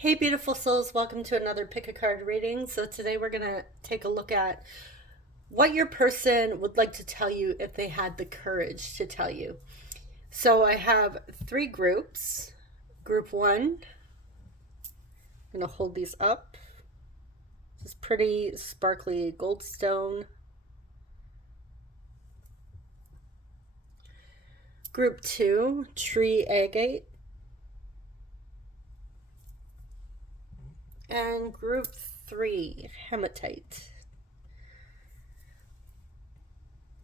Hey, beautiful souls, welcome to another pick a card reading. So, today we're going to take a look at what your person would like to tell you if they had the courage to tell you. So, I have three groups. Group one, I'm going to hold these up. This is pretty sparkly goldstone. Group two, tree agate. And group three, hematite.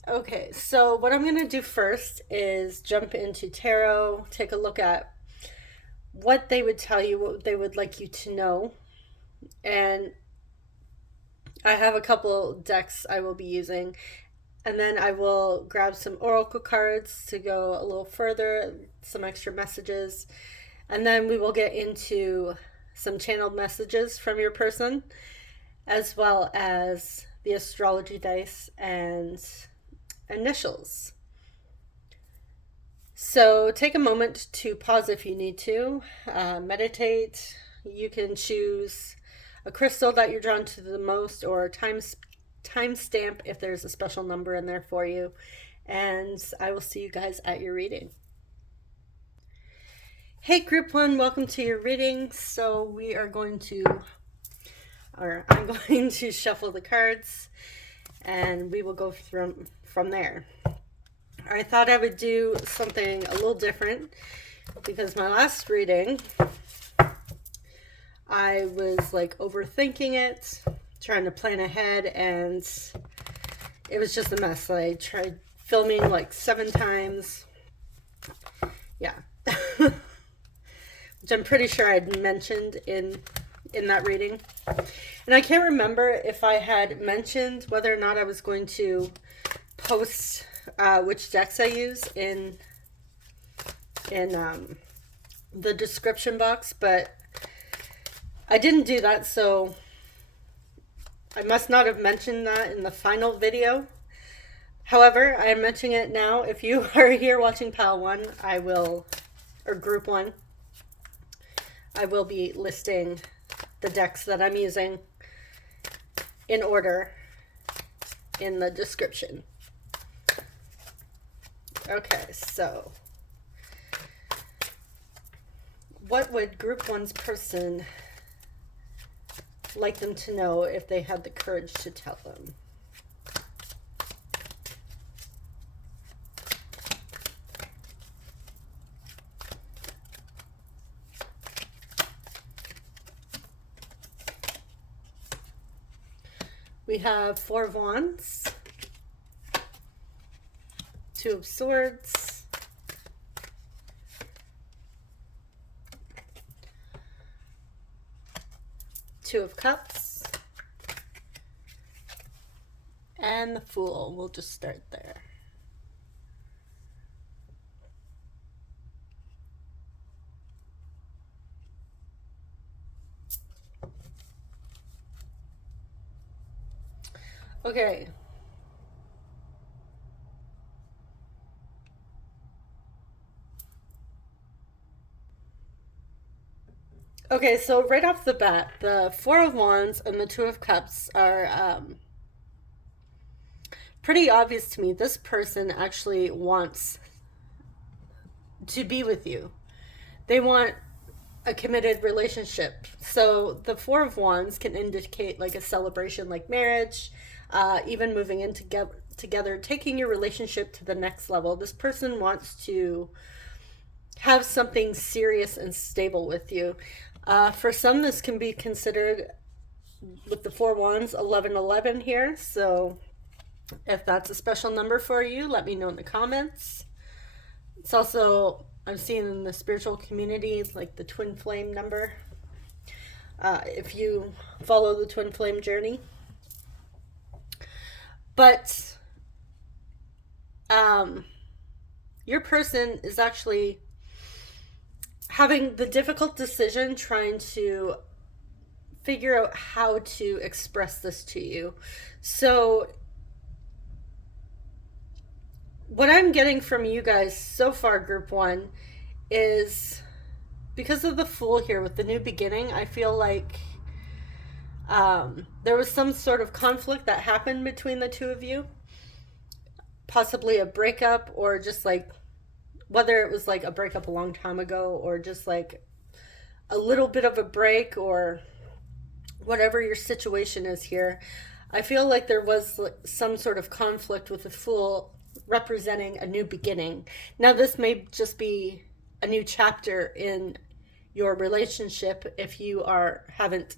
Okay, so what I'm going to do first is jump into tarot, take a look at what they would tell you, what they would like you to know. And I have a couple decks I will be using. And then I will grab some oracle cards to go a little further, some extra messages. And then we will get into some channeled messages from your person, as well as the astrology dice and initials. So take a moment to pause if you need to, meditate. You can choose a crystal that you're drawn to the most, or a timestamp if there's a special number in there for you. And I will see you guys at your reading. Hey, group one, welcome to your reading. So we are going to, or I'm going to shuffle the cards, and we will go from there. I thought I would do something a little different because my last reading, I was like overthinking it, trying to plan ahead, and it was just a mess. I tried filming like 7 times. Yeah. Which I'm pretty sure I'd mentioned in that reading. And I can't remember if I had mentioned whether or not I was going to post which decks I use in the description box, but I didn't do that, so I must not have mentioned that in the final video. However, I am mentioning it now. If you are here watching Pile 1, I will, or Group 1, I will be listing the decks that I'm using in order in the description. Okay, so what would Group 1's person like them to know if they had the courage to tell them? We have 4 of Wands, 2 of Swords, Two of Cups, and the Fool. We'll just start there. Okay. Okay, so right off the bat, the 4 of Wands and the 2 of Cups are pretty obvious to me. This person actually wants to be with you. They want a committed relationship. So the 4 of Wands can indicate like a celebration, like marriage, even moving in together, taking your relationship to the next level. This person wants to have something serious and stable with you. For some, this can be considered, with the 4 Wands, 1111 here. So if that's a special number for you, let me know in the comments. It's also, I'm seeing in the spiritual community, like the twin flame number. If you follow the twin flame journey. But your person is actually having the difficult decision trying to figure out how to express this to you. So what I'm getting from you guys so far, Group 1, is because of the Fool here with the new beginning, I feel like there was some sort of conflict that happened between the two of you. Possibly a breakup, or just like, whether it was like a breakup a long time ago, or just like a little bit of a break, or whatever your situation is here. I feel like there was some sort of conflict with the Fool representing a new beginning. Now, this may just be a new chapter in your relationship if you haven't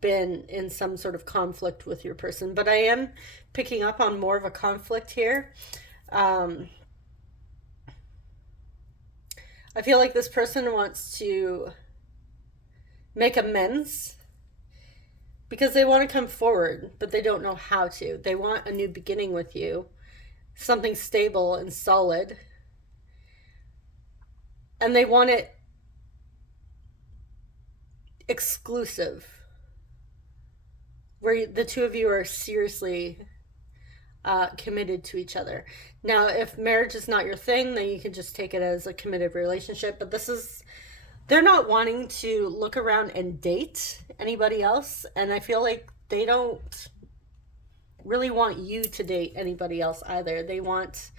been in some sort of conflict with your person, but I am picking up on more of a conflict here. I feel like this person wants to make amends because they want to come forward, but they don't know how to. They want a new beginning with you, something stable and solid, and they want it exclusive, where the two of you are seriously committed to each other. Now, if marriage is not your thing, then you can just take it as a committed relationship, but they're not wanting to look around and date anybody else, and I feel like they don't really want you to date anybody else either. They want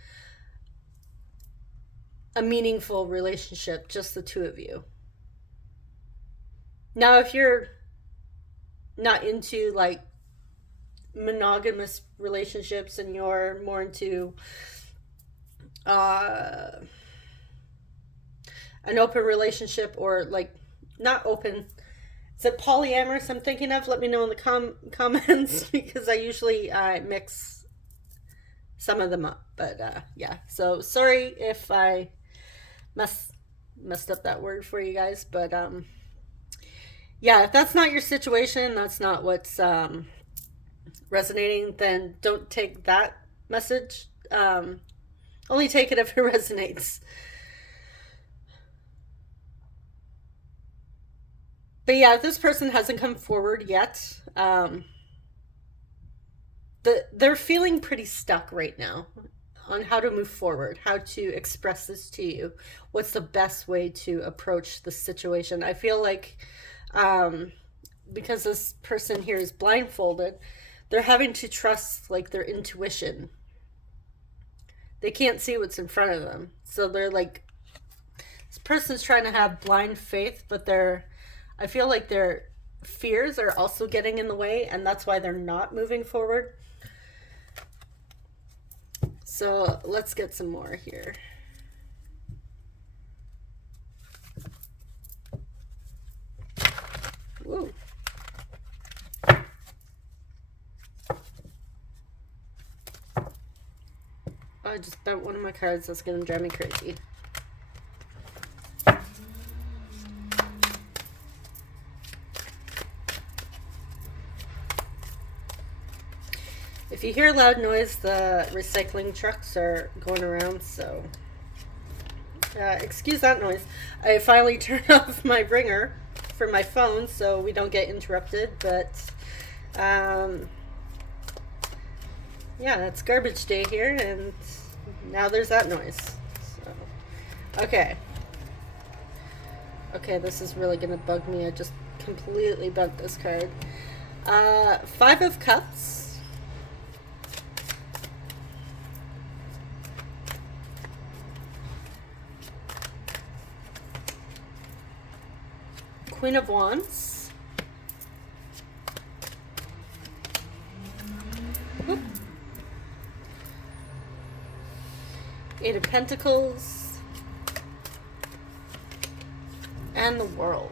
a meaningful relationship, just the two of you. Now, if you're not into like monogamous relationships and you're more into an open relationship, or like, not open, is it polyamorous I'm thinking of? Let me know in the comments because I usually mix some of them up, but yeah, so sorry if I messed up that word for you guys, but yeah, if that's not your situation, that's not what's resonating, then don't take that message. Only take it if it resonates. But yeah, if this person hasn't come forward yet, they're feeling pretty stuck right now on how to move forward, how to express this to you. What's the best way to approach the situation? I feel like because this person here is blindfolded, they're having to trust like their intuition. They can't see what's in front of them. So they're like, this person's trying to have blind faith, but I feel like their fears are also getting in the way, and that's why they're not moving forward. So let's get some more here. Woo. I just bent one of my cards. That's going to drive me crazy. If you hear loud noise, the recycling trucks are going around, so excuse that noise. I finally turned off my ringer for my phone so we don't get interrupted, but yeah, it's garbage day here, and now there's that noise. So, okay, this is really gonna bug me. I just completely bugged this card. 5 of Cups. Queen of Wands. Whoop. 8 of Pentacles. And the World.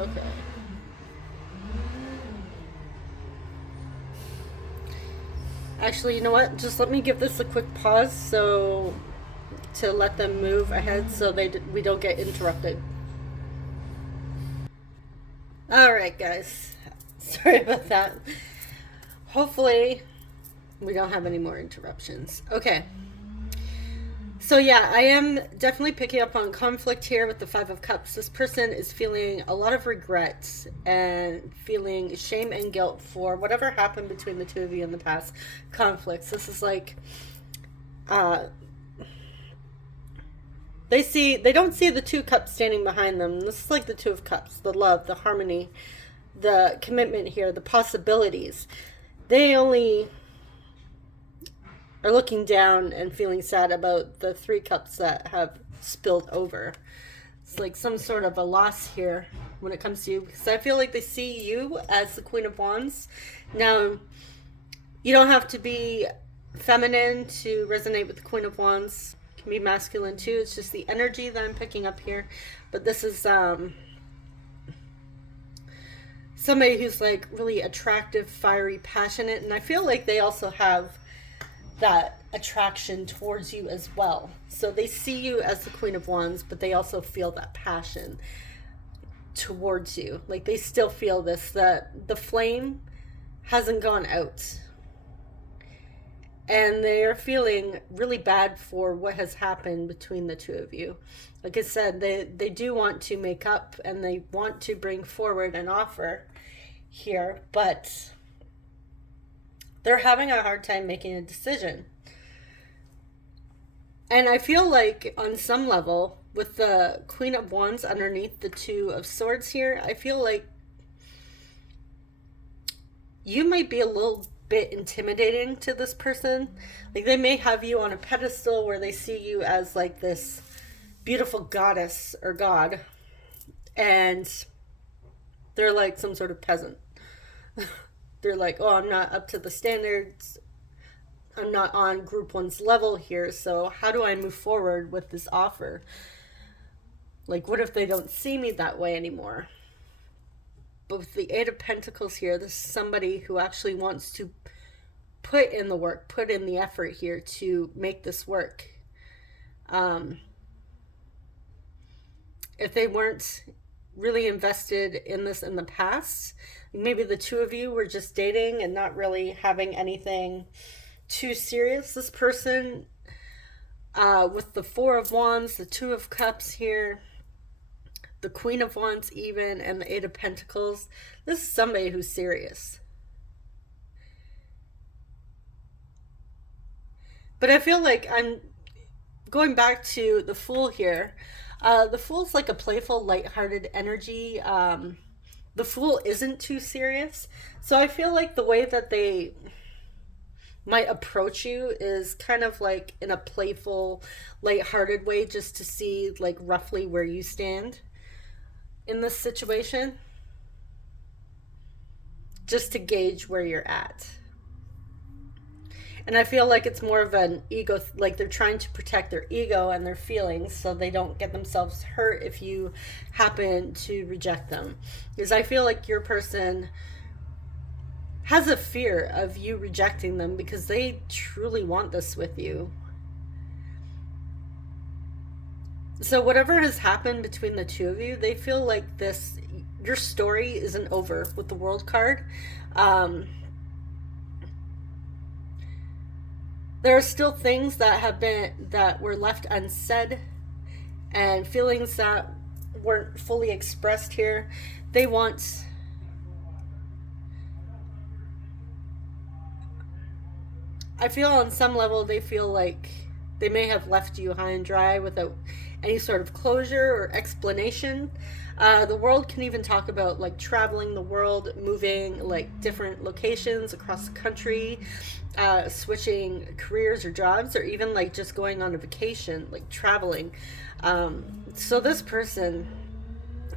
Okay. Actually, you know what? Just let me give this a quick pause to let them move ahead so we don't get interrupted. Alright, guys. Sorry about that. Hopefully, we don't have any more interruptions. Okay. So yeah, I am definitely picking up on conflict here with the 5 of Cups. This person is feeling a lot of regret and feeling shame and guilt for whatever happened between the two of you in the past conflicts. This is like They don't see the Two of Cups standing behind them. This is like the Two of Cups, the love, the harmony, the commitment here, the possibilities. They only are looking down and feeling sad about the Three Cups that have spilled over. It's like some sort of a loss here when it comes to you, because I feel like they see you as the Queen of Wands. Now, you don't have to be feminine to resonate with the Queen of Wands. It can be masculine too. It's just the energy that I'm picking up here. But this is somebody who's like really attractive, fiery, passionate, and I feel like they also have that attraction towards you as well. So they see you as the Queen of Wands, but they also feel that passion towards you. Like they still feel this, that the flame hasn't gone out. And they are feeling really bad for what has happened between the two of you. Like I said, they do want to make up and they want to bring forward an offer here, but they're having a hard time making a decision. And I feel like on some level, with the Queen of Wands underneath the Two of Swords here, I feel like you might be a little bit intimidating to this person. Like they may have you on a pedestal where they see you as like this beautiful goddess or god, and they're like some sort of peasant. They're like, oh, I'm not up to the standards. I'm not on group one's level here. So how do I move forward with this offer? Like, what if they don't see me that way anymore? But with the Eight of Pentacles here, this is somebody who actually wants to put in the work, put in the effort here to make this work. If they weren't really invested in this in the past, maybe the two of you were just dating and not really having anything too serious. This person, with the Four of Wands, the Two of Cups here, the Queen of Wands even, and the Eight of Pentacles, this is somebody who's serious. But I feel like I'm going back to the Fool here. The Fool's like a playful, lighthearted energy. The Fool isn't too serious. So I feel like the way that they might approach you is kind of like in a playful, lighthearted way, just to see like roughly where you stand in this situation, just to gauge where you're at. And I feel like it's more of an ego, like they're trying to protect their ego and their feelings so they don't get themselves hurt if you happen to reject them. Because I feel like your person has a fear of you rejecting them because they truly want this with you. So whatever has happened between the two of you, they feel like this, your story isn't over with the World card. There are still things that were left unsaid, and feelings that weren't fully expressed here. They want, I feel on some level they feel like they may have left you high and dry without any sort of closure or explanation. The world can even talk about like traveling the world, moving like different locations across the country, switching careers or jobs, or even like just going on a vacation, like traveling. So this person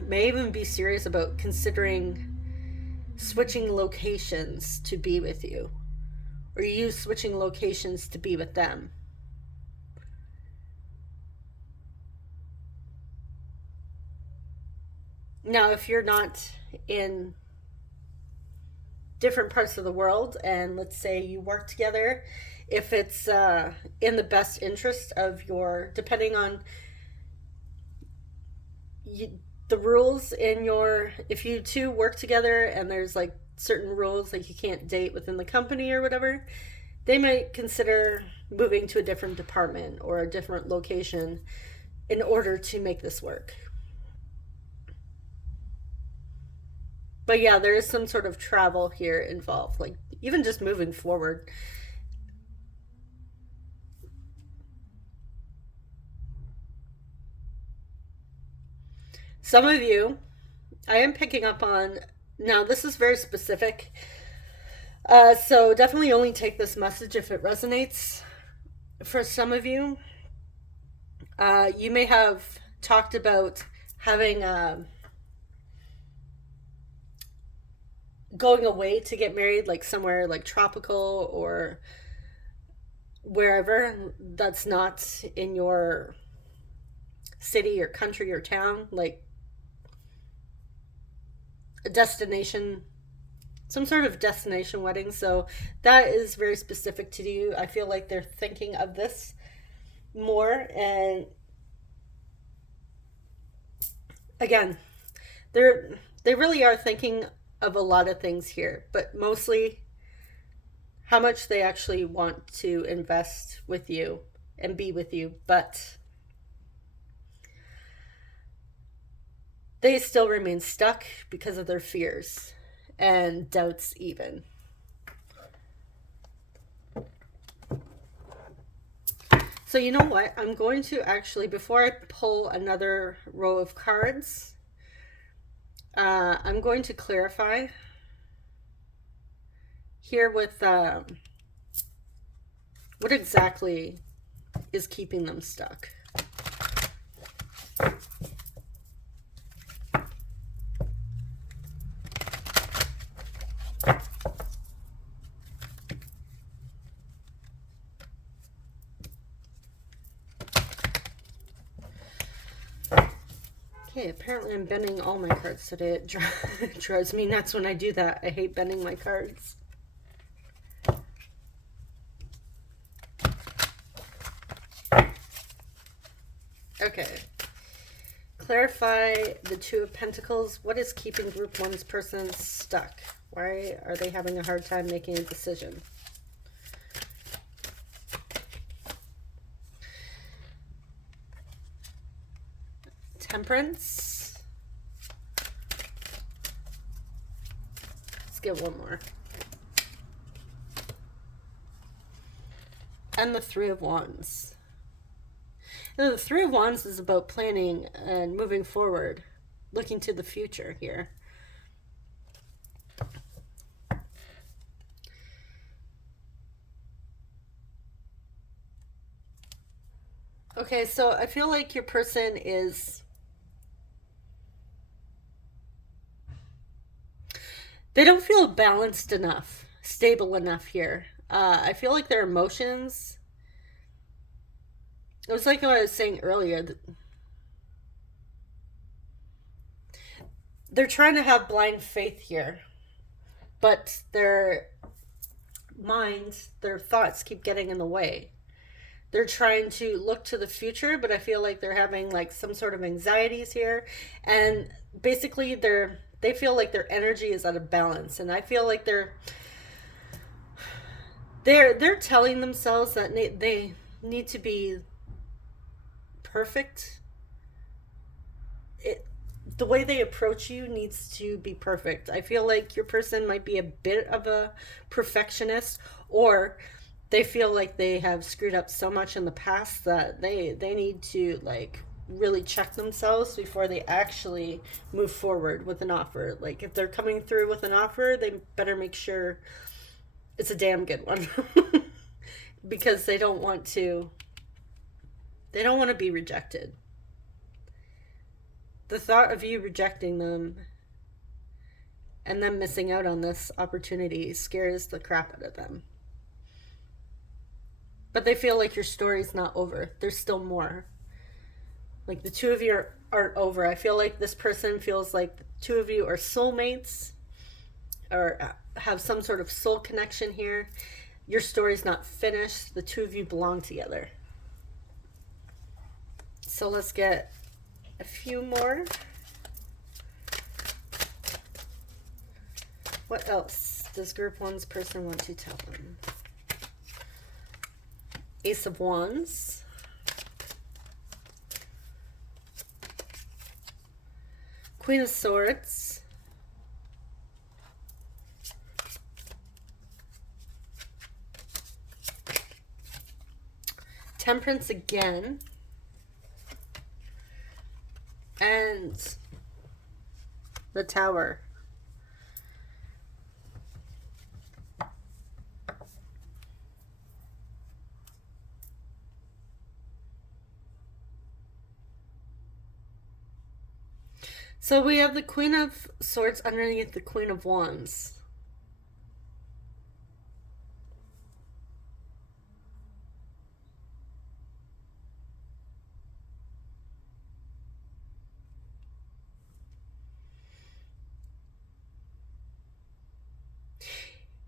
may even be serious about considering switching locations to be with you, or you switching locations to be with them. Now, if you're not in different parts of the world and let's say you work together, if it's in the best interest of your, depending on the rules in your, if you two work together and there's like certain rules, like you can't date within the company or whatever, they might consider moving to a different department or a different location in order to make this work. But yeah, there is some sort of travel here involved, like even just moving forward. Some of you, I am picking up on, now this is very specific, so definitely only take this message if it resonates. For some of you, you may have talked about having going away to get married, like somewhere like tropical or wherever that's not in your city or country or town, like a destination, some sort of destination wedding. So that is very specific to you. I feel like they're thinking of this more, and again, they really are thinking of a lot of things here, but mostly how much they actually want to invest with you and be with you, but they still remain stuck because of their fears and doubts even. So you know what? I'm going to actually, before I pull another row of cards, I'm going to clarify here with what exactly is keeping them stuck. Okay, apparently I'm bending all my cards today. It drives me nuts when I do that. I hate bending my cards. Okay. Clarify the Two of Pentacles. What is keeping Group 1's person stuck? Why are they having a hard time making a decision? Temperance. Let's get one more. And the Three of Wands. Now, the Three of Wands is about planning and moving forward, looking to the future here. Okay, so I feel like your person is... they don't feel balanced enough, stable enough here. I feel like their emotions... it was like what I was saying earlier. They're trying to have blind faith here, but their minds, their thoughts keep getting in the way. They're trying to look to the future, but I feel like they're having like some sort of anxieties here, and basically they feel like their energy is out of balance, and I feel like they're telling themselves that they need to be perfect. The way they approach you needs to be perfect. I feel like your person might be a bit of a perfectionist, or they feel like they have screwed up so much in the past that they need to like really check themselves before they actually move forward with an offer. Like if they're coming through with an offer, they better make sure it's a damn good one. Because they don't want to be rejected. The thought of you rejecting them and them missing out on this opportunity scares the crap out of them. But they feel like your story's not over. There's still more. Like the two of you aren't over. I feel like this person feels like the two of you are soulmates or have some sort of soul connection here. Your story's not finished. The two of you belong together. So let's get a few more. What else does Group 1's person want to tell them? Ace of Wands. Queen of Swords. Temperance again. And the Tower. So we have the Queen of Swords underneath the Queen of Wands.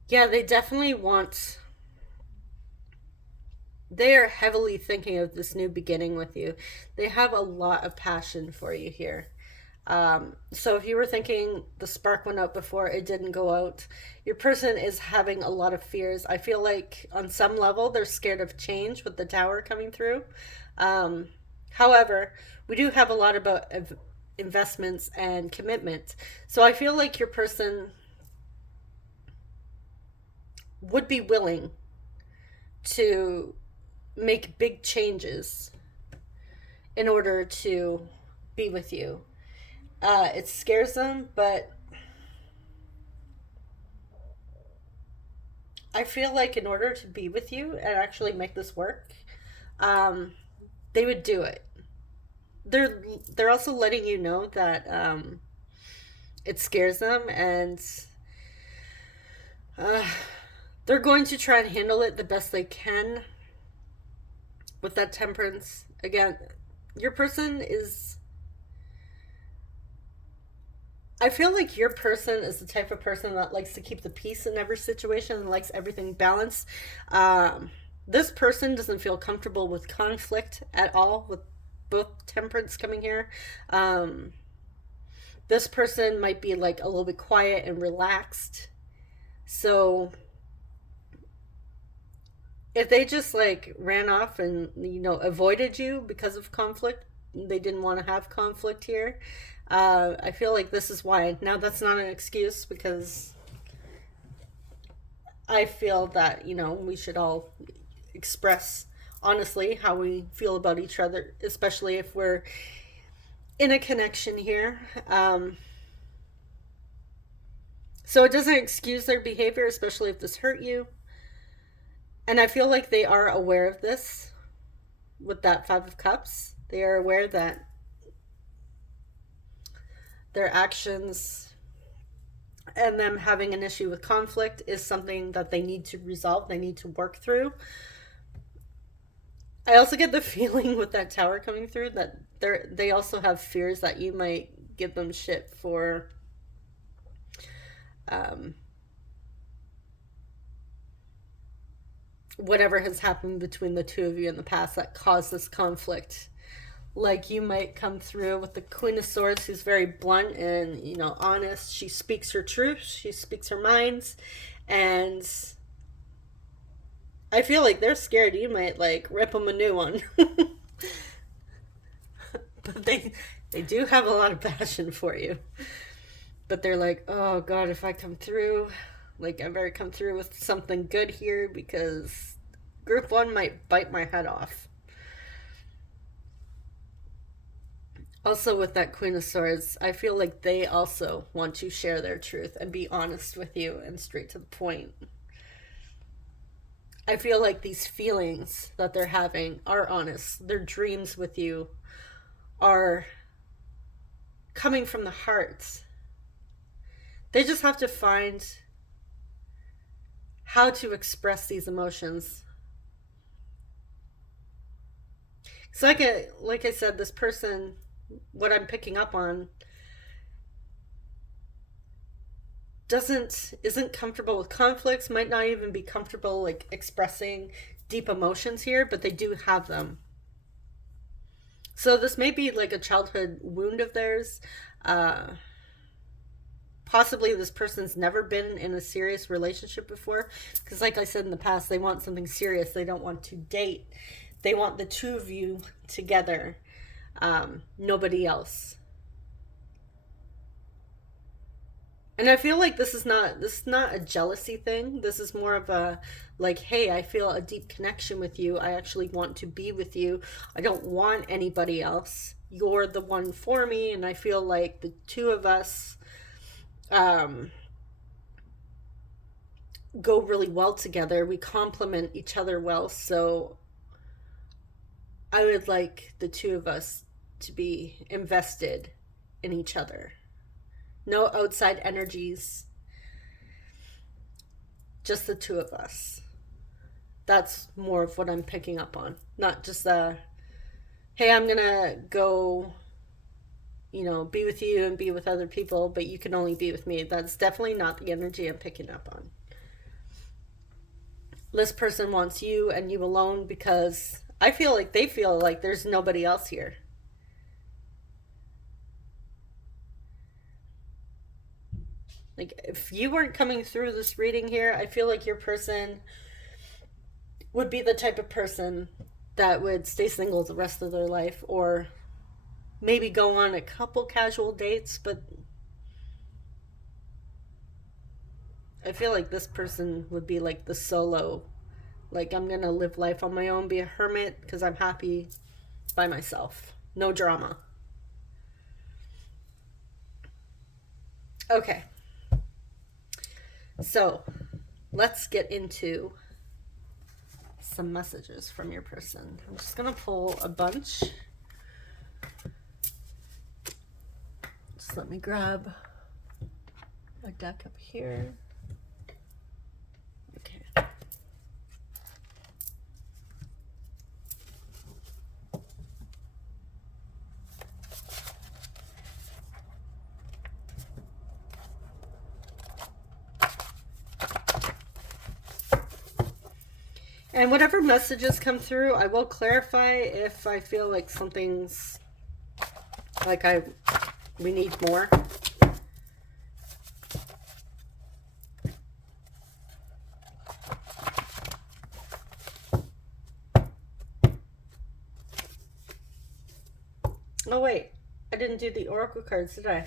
Yeah, they definitely want... They are heavily thinking of this new beginning with you. They have a lot of passion for you here. So if you were thinking the spark went out before, it didn't go out. Your person is having a lot of fears. I feel like on some level they're scared of change with the Tower coming through. However, we do have a lot about investments and commitment. So I feel like your person would be willing to make big changes in order to be with you. It scares them, but I feel like in order to be with you and actually make this work, they would do it. They're also letting you know that it scares them, and uh, they're going to try and handle it the best they can with that Temperance. Again, your person is... I feel like your person is the type of person that likes to keep the peace in every situation and likes everything balanced. This person doesn't feel comfortable with conflict at all, with both Temperance coming here. This person might be like a little bit quiet and relaxed. So if they just like ran off and, you know, avoided you because of conflict, they didn't want to have conflict here. I feel like this is why. Now, that's not an excuse, because I feel that, you know, we should all express honestly how we feel about each other, especially if we're in a connection here. So it doesn't excuse their behavior, especially if this hurt you. And I feel like they are aware of this with that Five of Cups. They are aware that their actions and them having an issue with conflict is something that they need to resolve, they need to work through. I also get the feeling with that Tower coming through that they also have fears that you might give them shit for whatever has happened between the two of you in the past that caused this conflict. Like, you might come through with the Queen of Swords, who's very blunt and, you know, honest. She speaks her truth. She speaks her minds. And I feel like they're scared you might, like, rip them a new one. But they do have a lot of passion for you. But they're like, oh, God, if I come through, like, I better come through with something good here, because Group 1 might bite my head off. Also, with that Queen of Swords, I feel like they also want to share their truth and be honest with you and straight to the point. I feel like these feelings that they're having are honest. Their dreams with you are coming from the heart. They just have to find how to express these emotions. So like I said, this person, what I'm picking up on, isn't comfortable with conflicts, might not even be comfortable like expressing deep emotions here, but they do have them. So this may be like a childhood wound of theirs. Possibly this person's never been in a serious relationship before, because like I said in the past, they want something serious. They don't want to date. They want the two of you together. Nobody else. And I feel like this is not a jealousy thing. This is more of a like, hey, I feel a deep connection with you. I actually want to be with you. I don't want anybody else. You're the one for me, and I feel like the two of us um, go really well together. We complement each other well. So I would like the two of us to be invested in each other. No outside energies, just the two of us. That's more of what I'm picking up on. Not just hey, I'm gonna go, be with you and be with other people, but you can only be with me. That's definitely not the energy I'm picking up on. This person wants you and you alone because I feel like they feel like there's nobody else here. Like, if you weren't coming through this reading here, I feel like your person would be the type of person that would stay single the rest of their life, or maybe go on a couple casual dates, but I feel like this person would be like the solo. Like, I'm gonna live life on my own, be a hermit, because I'm happy by myself. No drama. Okay. So, let's get into some messages from your person. I'm just gonna pull a bunch. Just let me grab a deck up here. Okay. And whatever messages come through, I will clarify if I feel like something's like we need more. Oh wait, I didn't do the oracle cards, did I?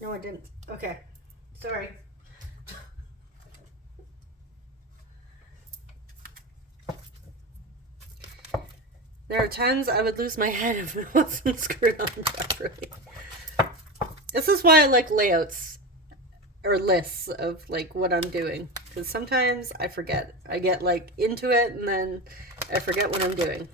No, I didn't. Okay, sorry. There are times I would lose my head if it wasn't screwed on properly. This is why I like layouts or lists of like what I'm doing, because sometimes I forget. I get like into it and then I forget what I'm doing.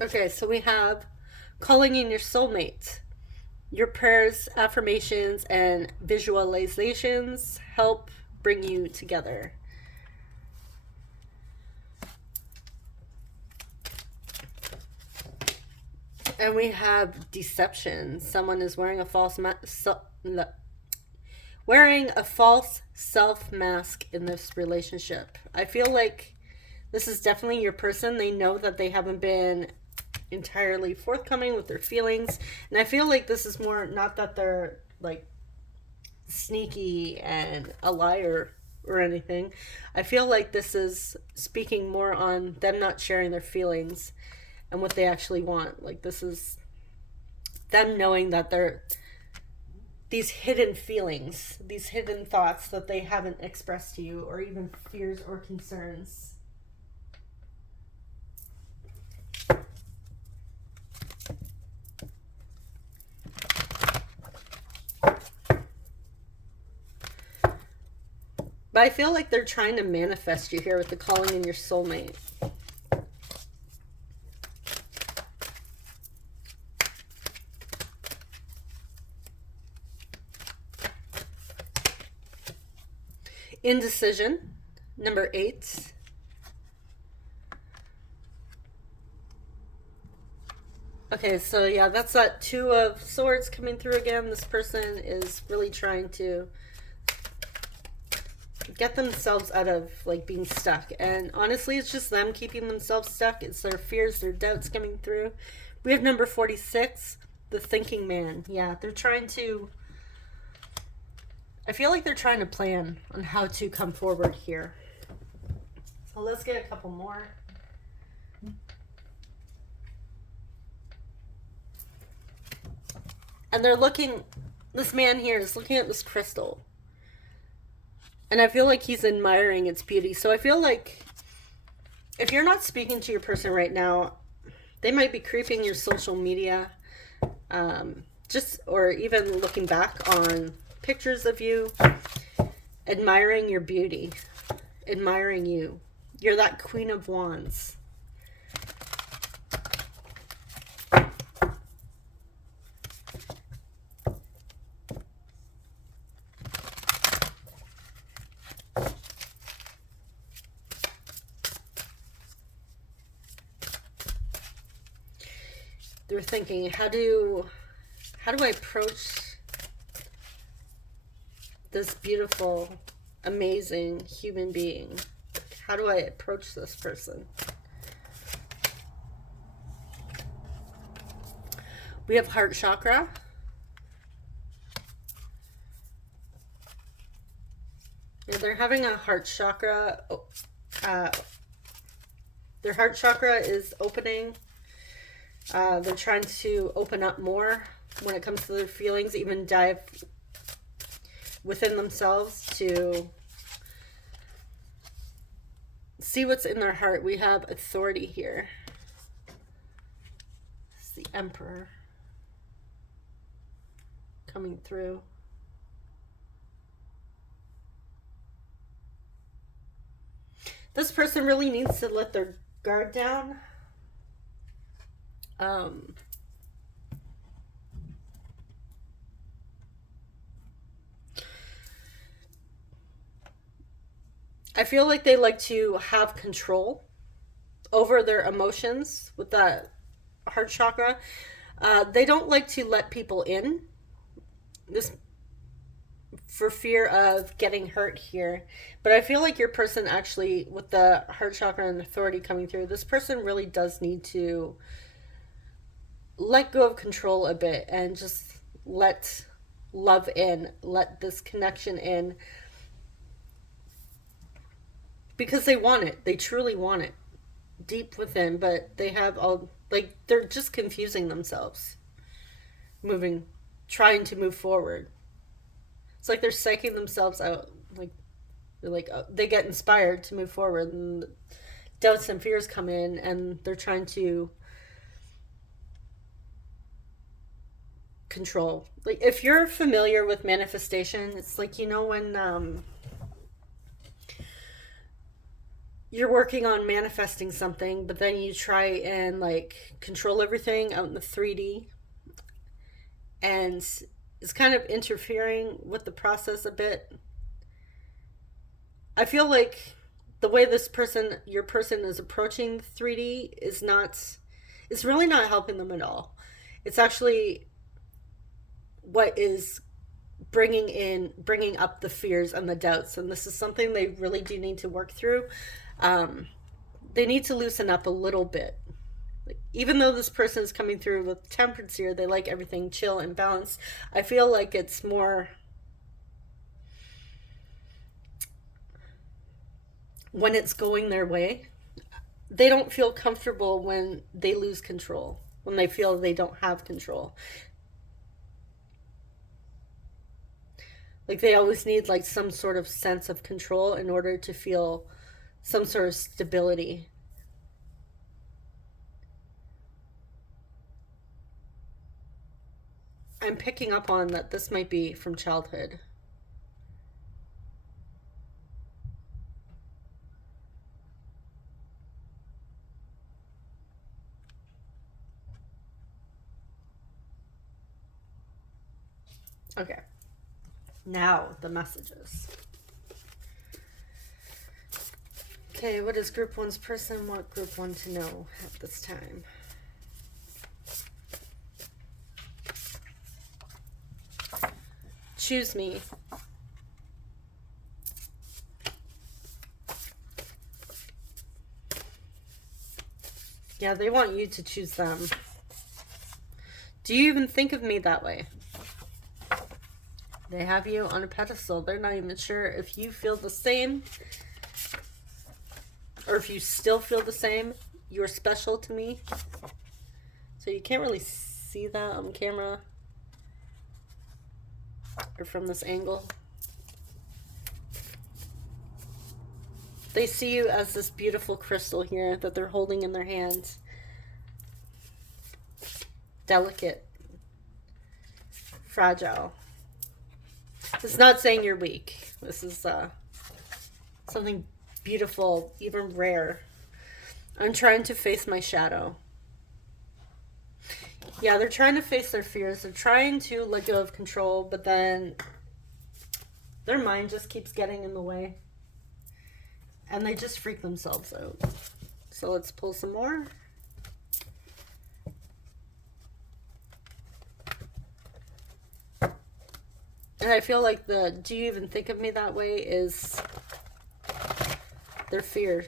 Okay, so we have calling in your soulmate. Your prayers, affirmations, and visualizations help bring you together. And we have deception. Someone is wearing a false self mask in this relationship. I feel like this is definitely your person. They know that they haven't been entirely forthcoming with their feelings, and I feel like this is more not that they're like sneaky and a liar or anything. I feel like this is speaking more on them not sharing their feelings and what they actually want. Like, this is them knowing that they're these hidden feelings, these hidden thoughts that they haven't expressed to you, or even fears or concerns. But I feel like they're trying to manifest you here with the calling in your soulmate. Indecision, number 8. Okay, so yeah, that's that 2 of Swords coming through again. This person is really trying to get themselves out of like being stuck, and honestly it's just them keeping themselves stuck. It's their fears, their doubts coming through. We have number 46, the thinking man. Yeah, they're trying to, I feel like they're trying to plan on how to come forward here. So let's get a couple more. And they're looking, this man here is looking at this crystal. And I feel like he's admiring its beauty. So I feel like if you're not speaking to your person right now, they might be creeping your social media. Or even looking back on pictures of you, admiring your beauty, admiring you. You're that Queen of Wands. They're thinking, how do I approach this beautiful, amazing human being? How do I approach this person? We have heart chakra. Yeah, they're having a heart chakra. Their heart chakra is opening. They're trying to open up more when it comes to their feelings, even dive within themselves to see what's in their heart. We have authority here. It's the Emperor coming through. This person really needs to let their guard down. I feel like they like to have control over their emotions with that heart chakra. They don't like to let people in. This for fear of getting hurt here. But I feel like your person actually, with the heart chakra and authority coming through, this person really does need to let go of control a bit and just let love in, let this connection in, because they want it. They truly want it deep within, but they have all, like, they're just confusing themselves, trying to move forward. It's like they're psyching themselves out. They get inspired to move forward, and doubts and fears come in, and they're trying to control. Like, if you're familiar with manifestation, it's like, when you're working on manifesting something, but then you try and like control everything out in the 3D, and it's kind of interfering with the process a bit. I feel like the way your person is approaching 3D it's really not helping them at all. It's actually what is bringing up the fears and the doubts, and this is something they really do need to work through. They need to loosen up a little bit. Like, even though this person is coming through with temperance here, they like everything chill and balanced. I feel like it's more when it's going their way. They don't feel comfortable when they lose control, when they feel they don't have control. Like, they always need like some sort of sense of control in order to feel some sort of stability. I'm picking up on that this might be from childhood. Okay. Now, the messages. Okay, what does Group 1's person want Group 1 to know at this time? Choose me. Yeah, they want you to choose them. Do you even think of me that way? They have you on a pedestal. They're not even sure if you feel the same, or if you still feel the same. You're special to me. So you can't really see that on camera. or from this angle. They see you as this beautiful crystal here that they're holding in their hands. Delicate. Fragile. It's not saying you're weak. This is something beautiful, even rare. I'm trying to face my shadow. Yeah, they're trying to face their fears. They're trying to let go of control, but then their mind just keeps getting in the way. And they just freak themselves out. So let's pull some more. And I feel like the "do you even think of me that way" is their fear.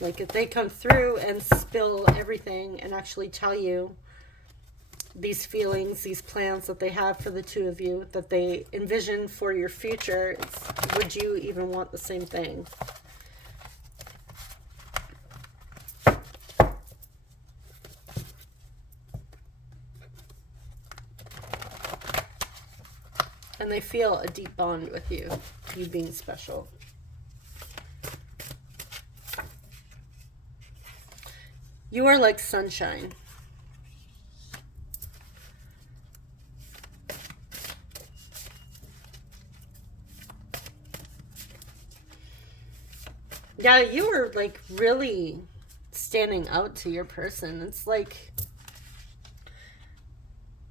Like if they come through and spill everything and actually tell you these feelings, these plans that they have for the two of you, that they envision for your future, would you even want the same thing? And they feel a deep bond with you, you being special. You are like sunshine. Yeah, you are like really standing out to your person. It's like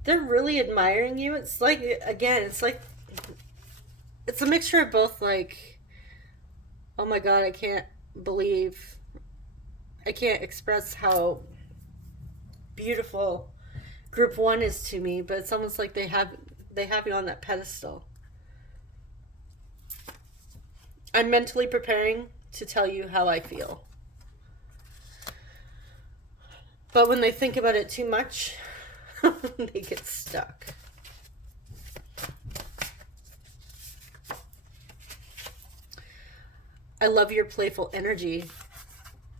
they're really admiring you. It's like, again, it's like it's a mixture of both, like, oh my god, I can't express how beautiful group one is to me, but it's almost like they have you on that pedestal. I'm mentally preparing to tell you how I feel. But when they think about it too much, they get stuck. I love your playful energy.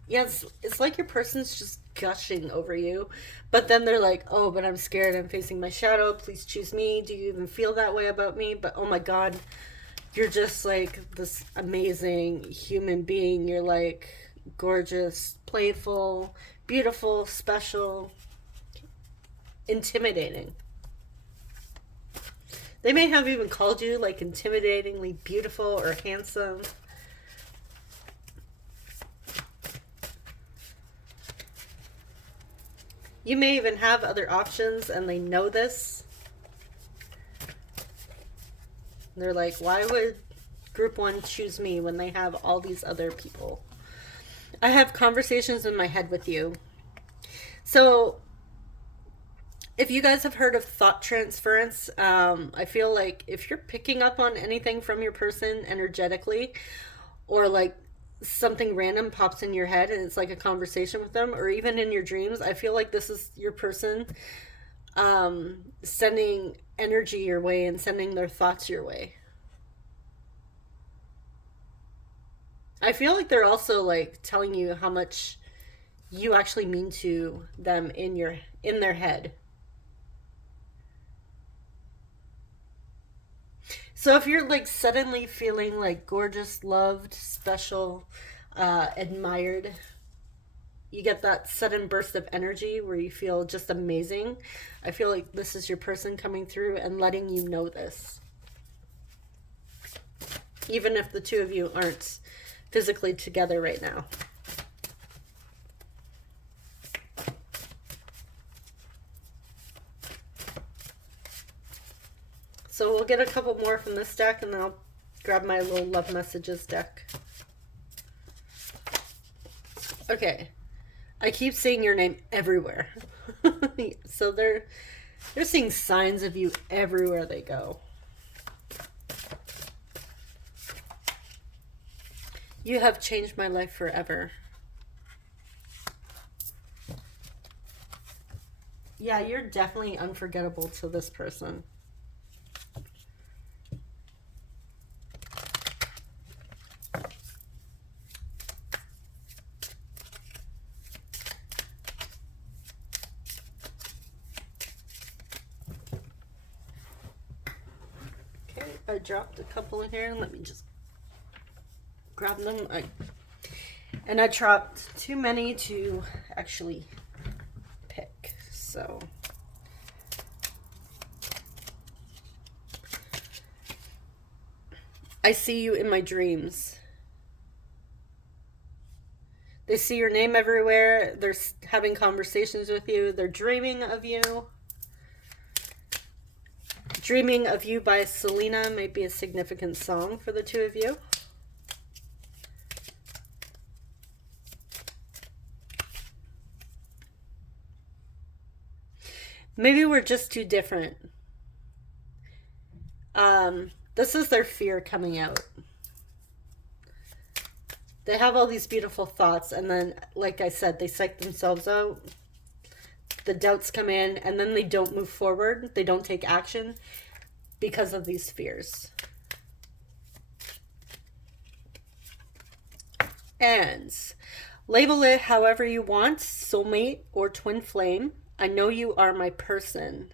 Yes, it's like your person's just gushing over you, but then they're like, oh, but I'm scared, I'm facing my shadow, please choose me, do you even feel that way about me? But oh my god, you're just like this amazing human being. You're like gorgeous, playful, beautiful, special, intimidating. They may have even called you like intimidatingly beautiful or handsome. You may even have other options and they know this. They're like, why would group one choose me when they have all these other people? I have conversations in my head with you. So if you guys have heard of thought transference, I feel like if you're picking up on anything from your person energetically, or like something random pops in your head and it's like a conversation with them, or even in your dreams, I feel like this is your person sending energy your way and sending their thoughts your way. I feel like they're also like telling you how much you actually mean to them in their head. So if you're like suddenly feeling like gorgeous, loved, special, admired, you get that sudden burst of energy where you feel just amazing. I feel like this is your person coming through and letting you know this. Even if the two of you aren't physically together right now. So we'll get a couple more from this deck and then I'll grab my little love messages deck. Okay. I keep seeing your name everywhere. So they're seeing signs of you everywhere they go. You have changed my life forever. Yeah, you're definitely unforgettable to this person. I dropped a couple in here. Let me just grab them. And I dropped too many to actually pick. So I see you in my dreams. They see your name everywhere. They're having conversations with you. They're dreaming of you. Dreaming of You by Selena may be a significant song for the two of you. Maybe we're just too different. This is their fear coming out. They have all these beautiful thoughts, and then, like I said, they psych themselves out. The doubts come in, and then they don't move forward. They don't take action because of these fears. And label it however you want, soulmate or twin flame. I know you are my person.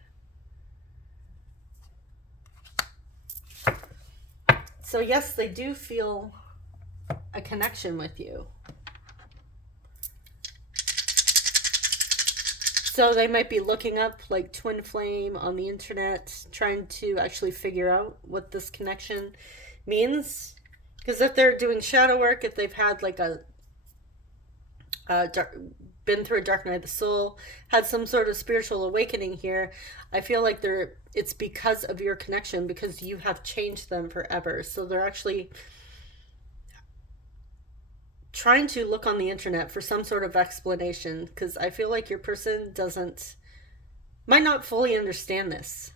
So yes, they do feel a connection with you. So they might be looking up like twin flame on the internet, trying to actually figure out what this connection means. Because if they're doing shadow work, if they've had like been through a dark night of the soul, had some sort of spiritual awakening here, I feel like it's because of your connection, because you have changed them forever. So they're actually trying to look on the internet for some sort of explanation, because I feel like your person might not fully understand this.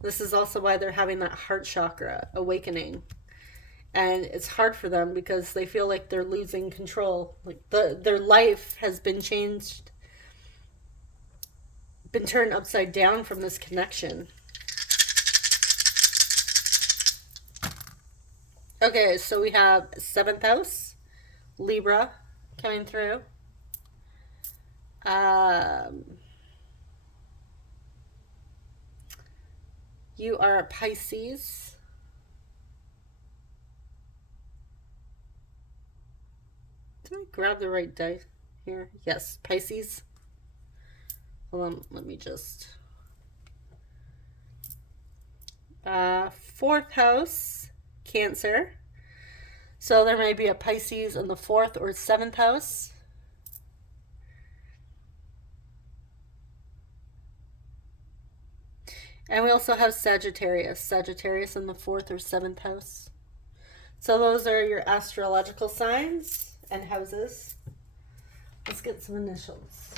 This is also why they're having that heart chakra awakening. And it's hard for them because they feel like they're losing control. Like their life has been changed, been turned upside down from this connection. Okay, so we have 7th house, Libra, coming through. You are a Pisces. Did I grab the right die here? Yes, Pisces. Hold on, let me just... 4th house, Cancer. So there may be a Pisces in the 4th or 7th house. And we also have Sagittarius. Sagittarius in the 4th or 7th house. So those are your astrological signs and houses. Let's get some initials.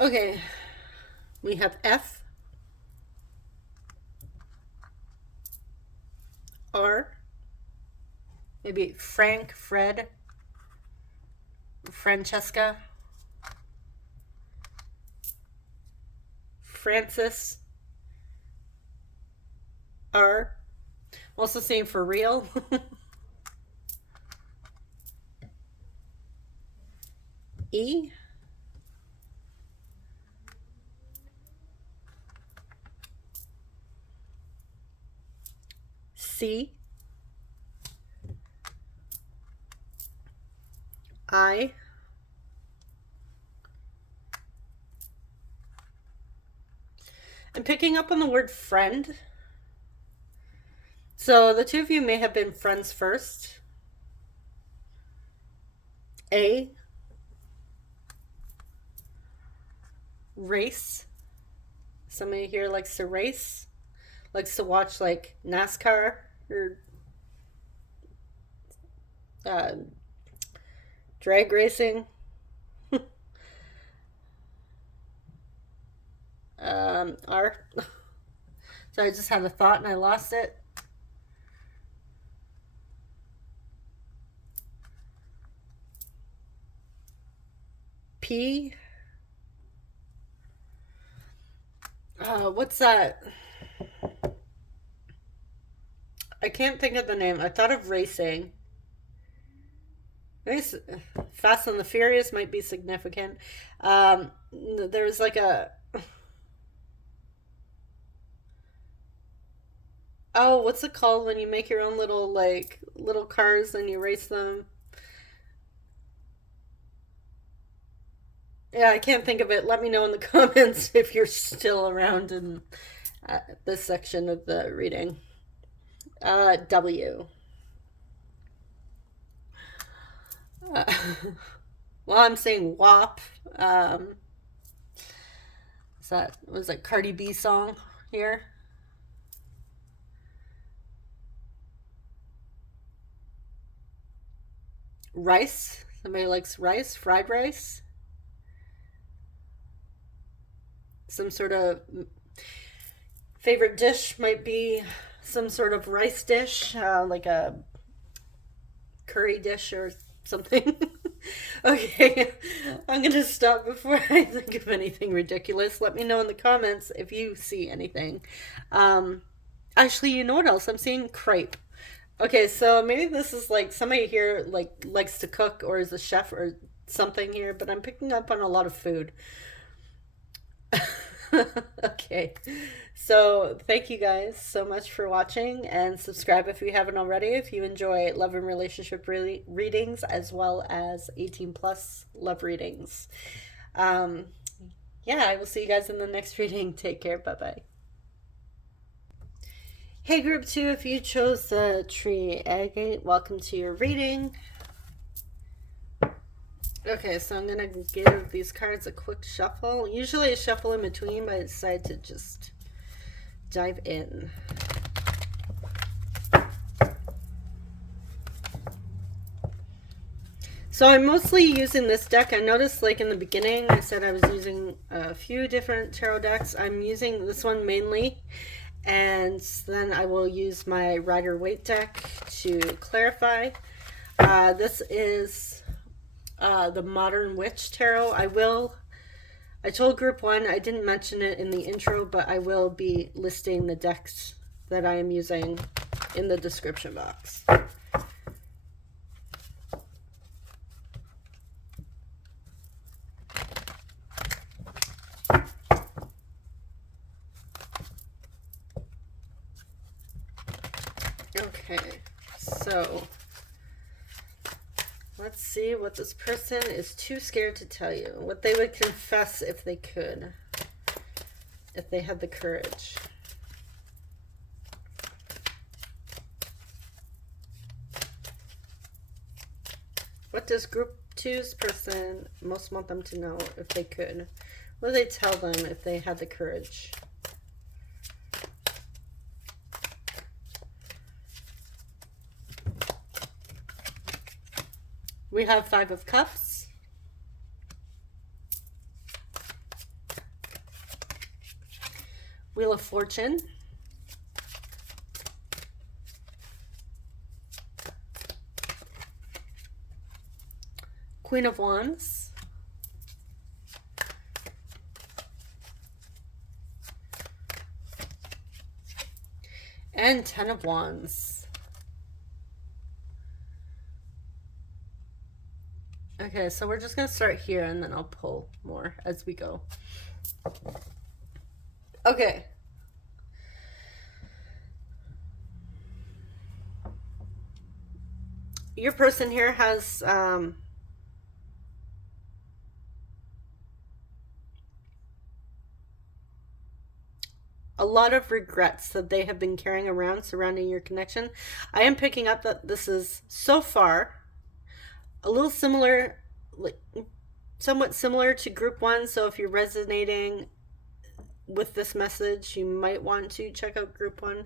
Okay, we have F, R, maybe Frank, Fred, Francesca, Francis, R. I'm also saying for real. E, C, I, I'm picking up on the word friend. So the two of you may have been friends first. A, race. Somebody here likes to race, likes to watch like NASCAR or drag racing. R. So I just had a thought and I lost it. P. What's that? I can't think of the name. I thought of racing. Maybe Fast and the Furious might be significant. There's like a, oh, what's it called when you make your own little like little cars and you race them? Yeah, I can't think of it. Let me know in the comments if you're still around in this section of the reading. W. Uh, well, I'm saying WAP. Is that was that Cardi B song here? Rice. Somebody likes rice, fried rice. Some sort of favorite dish might be some sort of rice dish, like a curry dish or something. Okay, I'm gonna stop before I think of anything ridiculous. Let me know in the comments if you see anything. Actually, you know what else? I'm seeing crepe. Okay, so maybe this is like somebody here like likes to cook or is a chef or something here, but I'm picking up on a lot of food. Okay. So, thank you guys so much for watching and subscribe if you haven't already. If you enjoy love and relationship readings as well as 18 plus love readings. Um, yeah, I will see you guys in the next reading. Take care. Bye bye. Hey, group 2, if you chose the tree agate, welcome to your reading. Okay, so I'm going to give these cards a quick shuffle. Usually a shuffle in between, but I decided to just dive in. So I'm mostly using this deck. I noticed like in the beginning I said I was using a few different tarot decks. I'm using this one mainly, and then I will use my Rider-Waite deck to clarify. This is the Modern Witch Tarot. I told group 1 I didn't mention it in the intro, but I will be listing the decks that I am using in the description box. Okay, so let's see what this person is too scared to tell you. What they would confess if they could. If they had the courage. What does group 2's person most want them to know if they could? What do they tell them if they had the courage? We have 5 of Cups. Wheel of Fortune. Queen of Wands. And 10 of Wands. Okay, so we're just going to start here and then I'll pull more as we go. Okay. Your person here has a lot of regrets that they have been carrying around surrounding your connection. I am picking up that this is so far a little similar, like somewhat similar to group 1. So if you're resonating with this message, you might want to check out group 1,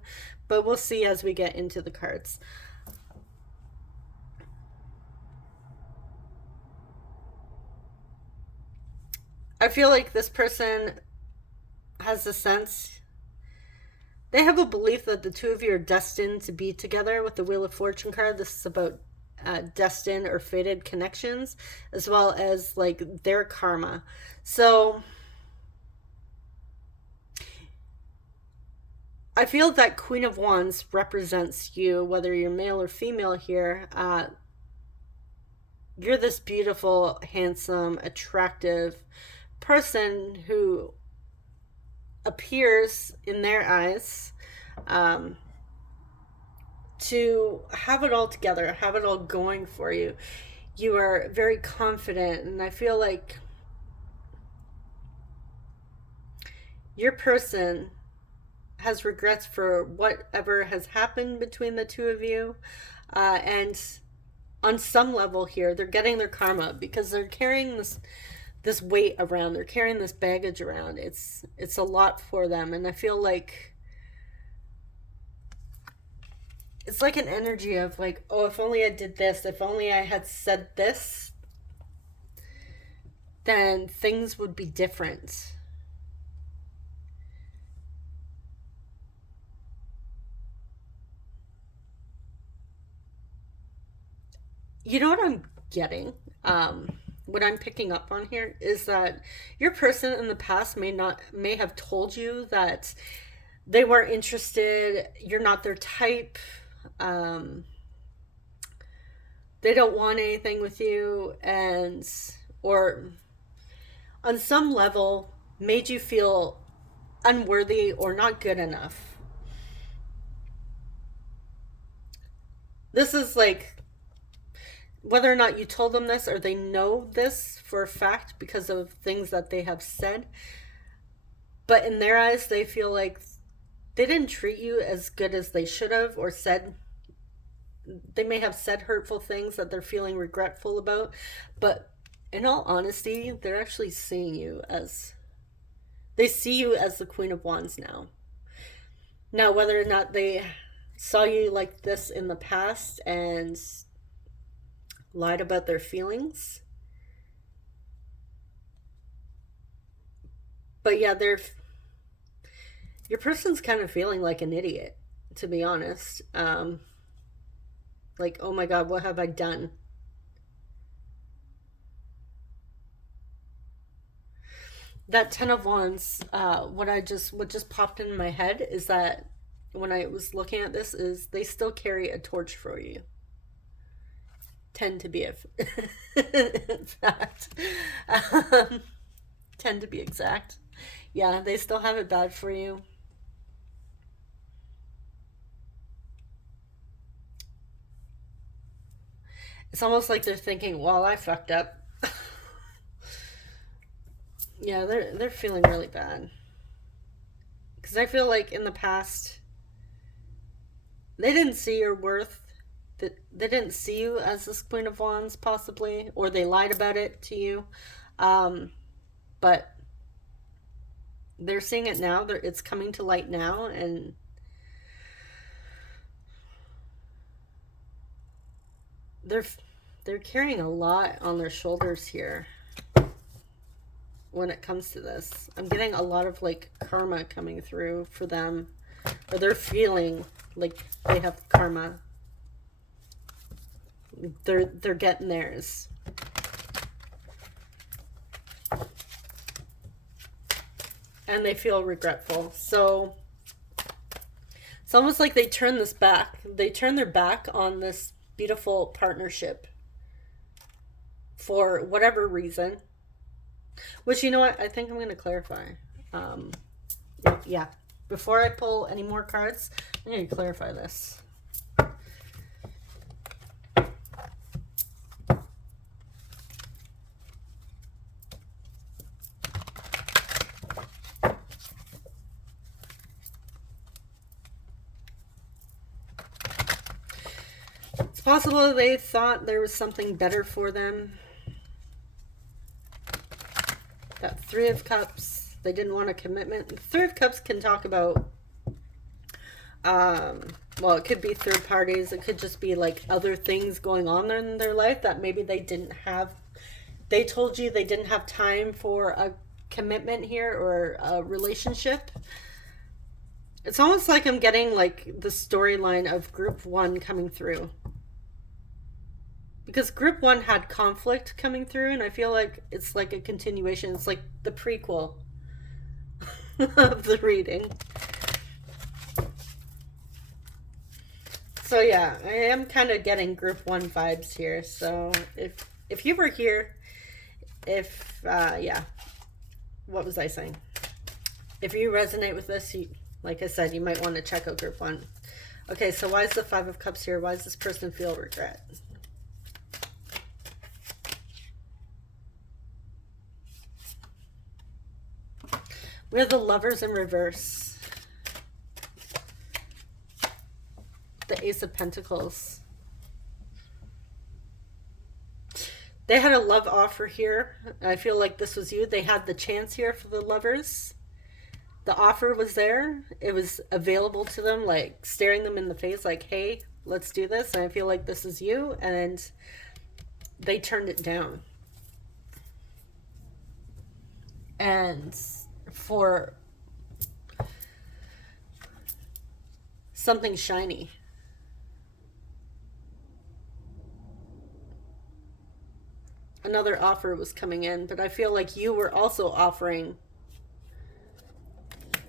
but we'll see as we get into the cards. I feel like this person has a sense, they have a belief that the two of you are destined to be together. With the Wheel of Fortune card, this is about destined or fated connections, as well as like their karma. So I feel that Queen of Wands represents you, whether you're male or female here. You're this beautiful, handsome, attractive person who appears in their eyes to have it all together, have it all going for you. You are very confident, and I feel like your person has regrets for whatever has happened between the two of you. And on some level here, they're getting their karma because they're carrying this weight around. They're carrying this baggage around. It's a lot for them, and I feel like it's like an energy of like, oh, if only I did this, if only I had said this, then things would be different. You know what I'm getting? What I'm picking up on here is that your person in the past may have told you that they weren't interested, you're not their type, um, they don't want anything with you, and or on some level made you feel unworthy or not good enough. This is like whether or not you told them this or they know this for a fact because of things that they have said, but in their eyes they feel like they didn't treat you as good as they should have, or said, they may have said hurtful things that they're feeling regretful about, but in all honesty, they're actually seeing you as, they see you as the Queen of Wands now. Now, whether or not they saw you like this in the past and lied about their feelings, but yeah, they're, your person's kind of feeling like an idiot, to be honest. Like, oh my god, what have I done? That Ten of Wands, what just popped in my head is that when I was looking at this, is they still carry a torch for you. Tend to be a in fact, um, tend to be exact. Yeah, they still have it bad for you. It's almost like they're thinking, well, I fucked up. Yeah, they're feeling really bad because I feel like in the past they didn't see your worth, that they didn't see you as this Queen of Wands possibly, or they lied about it to you. um but they're seeing it now, it's coming to light now, and they're they're carrying a lot on their shoulders here when it comes to this. I'm getting a lot of like karma coming through for them, or they're feeling like they have karma. They're getting theirs. And they feel regretful. So it's almost like they turn this back. They turn their back on this beautiful partnership for whatever reason. Which, you know what? I think I'm going to clarify. Um, yeah. Before I pull any more cards, I'm going to clarify this. It's possible they thought there was something better for them. That Three of Cups, they didn't want a commitment. The Three of Cups can talk about, well, it could be third parties. It could just be like other things going on in their life that maybe they didn't have. They told you they didn't have time for a commitment here or a relationship. It's almost like I'm getting like the storyline of group one coming through. Because group one had conflict coming through, and I feel like it's like a continuation. It's like the prequel of the reading. So yeah, I am kind of getting group 1 vibes here. So if you were here, if yeah, what was I saying? If you resonate with this, you, like I said, you might want to check out group 1. Okay, so why is the 5 of Cups here? Why does this person feel regret? We have the Lovers in reverse. The Ace of Pentacles. They had a love offer here. I feel like this was you. They had the chance here for the Lovers. The offer was there. It was available to them, like staring them in the face, like, hey, let's do this. And I feel like this is you. And they turned it down. And for something shiny. Another offer was coming in, but I feel like you were also offering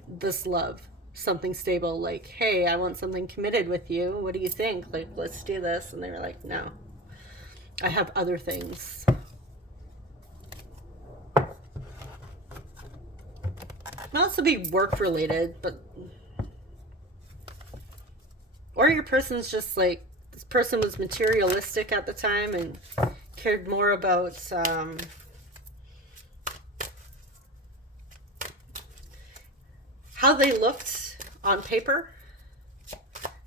this love, something stable, like, hey, I want something committed with you. What do you think? Like, let's do this. And they were like, no, I have other things. Might also be work related, but or your person's just like, this person was materialistic at the time and cared more about how they looked on paper,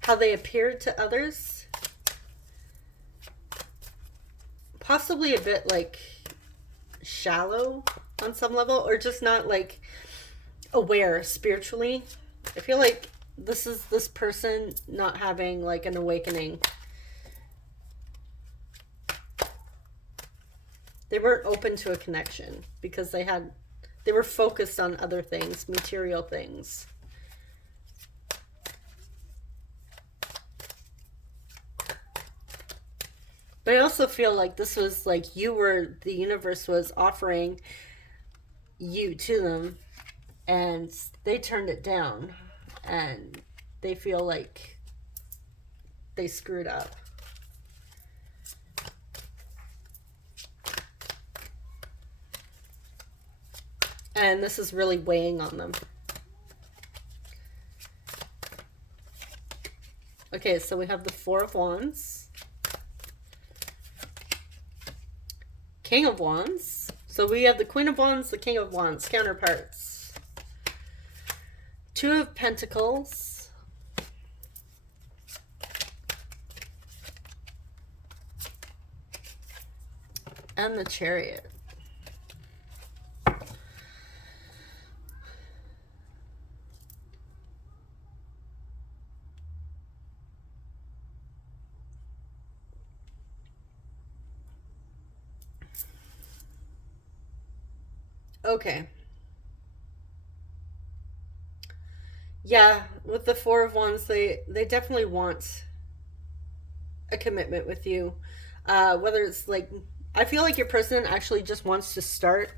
how they appeared to others. Possibly a bit like shallow on some level, or just not like aware spiritually. I feel like this is this person not having like an awakening. They weren't open to a connection because they were focused on other things, material things. But I also feel like this was like the universe was offering you to them and they turned it down and they feel like they screwed up. And this is really weighing on them. Okay, so we have the Four of Wands. King of Wands. So we have the Queen of Wands, the King of Wands, counterparts. Two of Pentacles. And the Chariot. Okay. Yeah, with the Four of Wands, they definitely want a commitment with you. Whether it's like, I feel like your person actually just wants to start,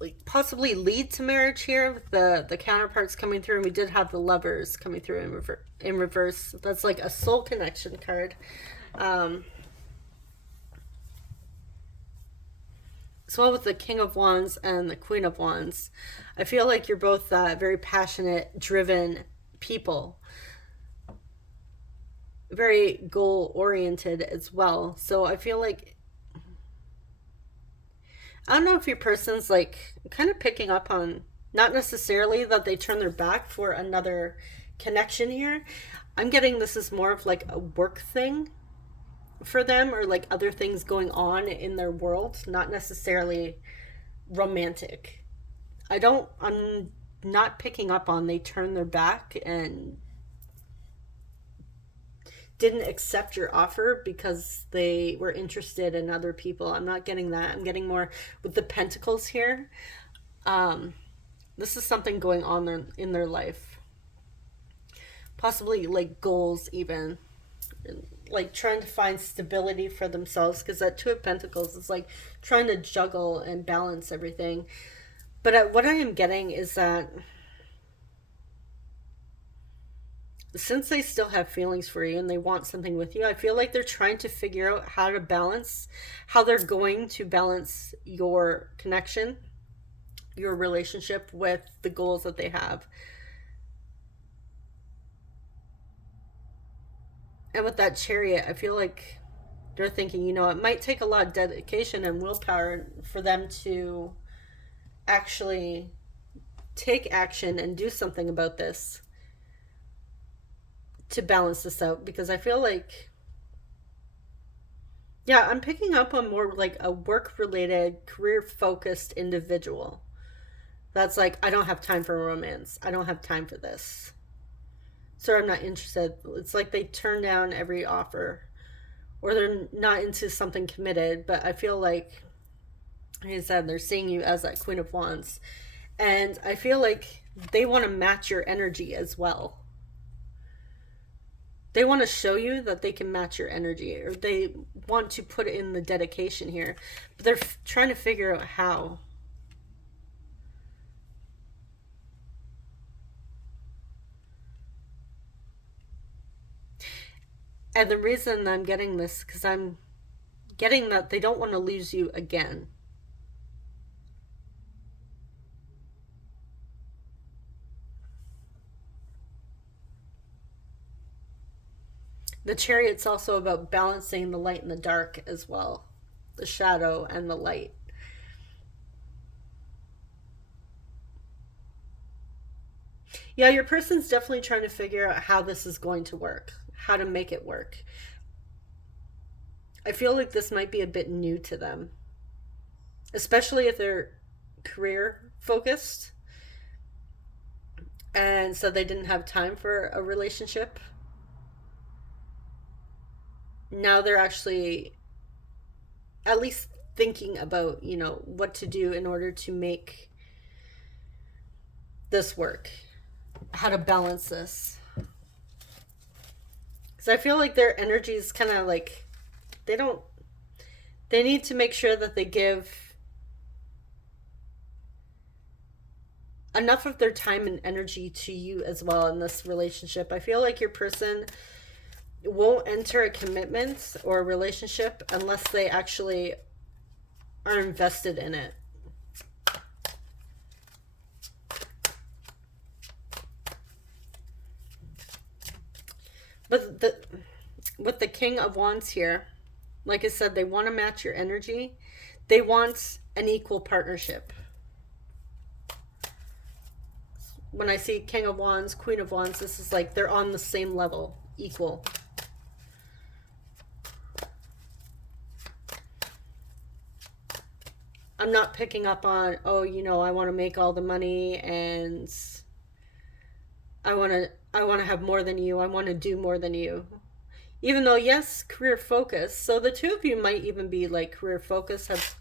like possibly lead to marriage here with the counterparts coming through, and we did have the Lovers coming through in reverse. That's like a soul connection card. As well with the King of Wands and the Queen of Wands, I feel like you're both very passionate, driven people. Very goal-oriented as well. So I feel like, I don't know if your person's like kind of picking up on, not necessarily that they turn their back for another connection here. I'm getting this is more of like a work thing for them, or like other things going on in their world, not necessarily romantic. I'm not picking up on they turned their back and didn't accept your offer because they were interested in other people. I'm not getting that. I'm getting more with the Pentacles here. This is something going on in their life. Possibly like goals even. Like trying to find stability for themselves, because that Two of Pentacles is like trying to juggle and balance everything. But what I am getting is that since they still have feelings for you and they want something with you, I feel like they're trying to figure out how to balance, how they're going to balance your connection, your relationship with the goals that they have. And with that Chariot, I feel like they're thinking, it might take a lot of dedication and willpower for them to actually take action and do something about this to balance this out, because I feel like, yeah, I'm picking up on more like a work related, career focused individual that's like, I don't have time for romance. I don't have time for this. So I'm not interested. It's like they turn down every offer, or they're not into something committed. But I feel like I said, they're seeing you as that Queen of Wands. And I feel like they want to match your energy as well. They want to show you that they can match your energy, or they want to put in the dedication here. But they're trying to figure out how. And the reason I'm getting this, because I'm getting that they don't want to lose you again. The Chariot's also about balancing the light and the dark as well, the shadow and the light. Yeah, your person's definitely trying to figure out how this is going to work, how to make it work. I feel like this might be a bit new to them, especially if they're career focused and so they didn't have time for a relationship. Now they're actually at least thinking about, what to do in order to make this work, how to balance this. Because I feel like their energy is kind of like, they need to make sure that they give enough of their time and energy to you as well in this relationship. I feel like your person won't enter a commitment or a relationship unless they actually are invested in it. But with the King of Wands here, like I said, they want to match your energy. They want an equal partnership. When I see King of Wands, Queen of Wands, this is like they're on the same level, equal. I'm not picking up on, I want to make all the money and I want to have more than you. I want to do more than you. Even though, yes, career focus. So the two of you might even be like career focus, have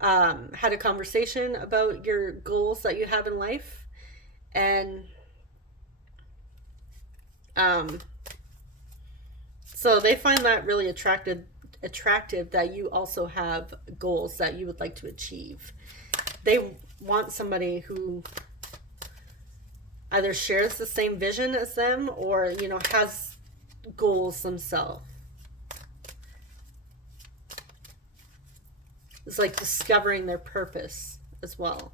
had a conversation about your goals that you have in life. And so they find that really attractive that you also have goals that you would like to achieve. They want somebody who either shares the same vision as them or, has goals themselves. It's like discovering their purpose as well.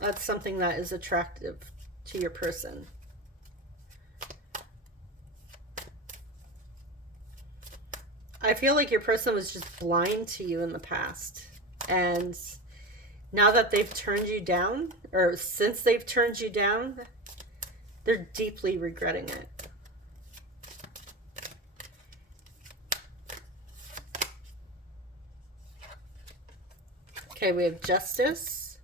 That's something that is attractive to your person. I feel like your person was just blind to you in the past. And now that they've turned you down, or since they've turned you down, they're deeply regretting it. Okay, we have Justice.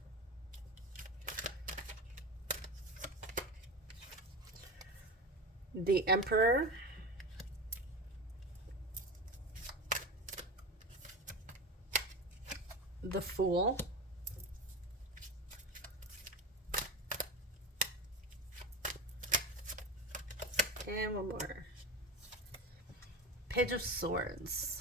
The Emperor. The Fool. And one more. Page of Swords.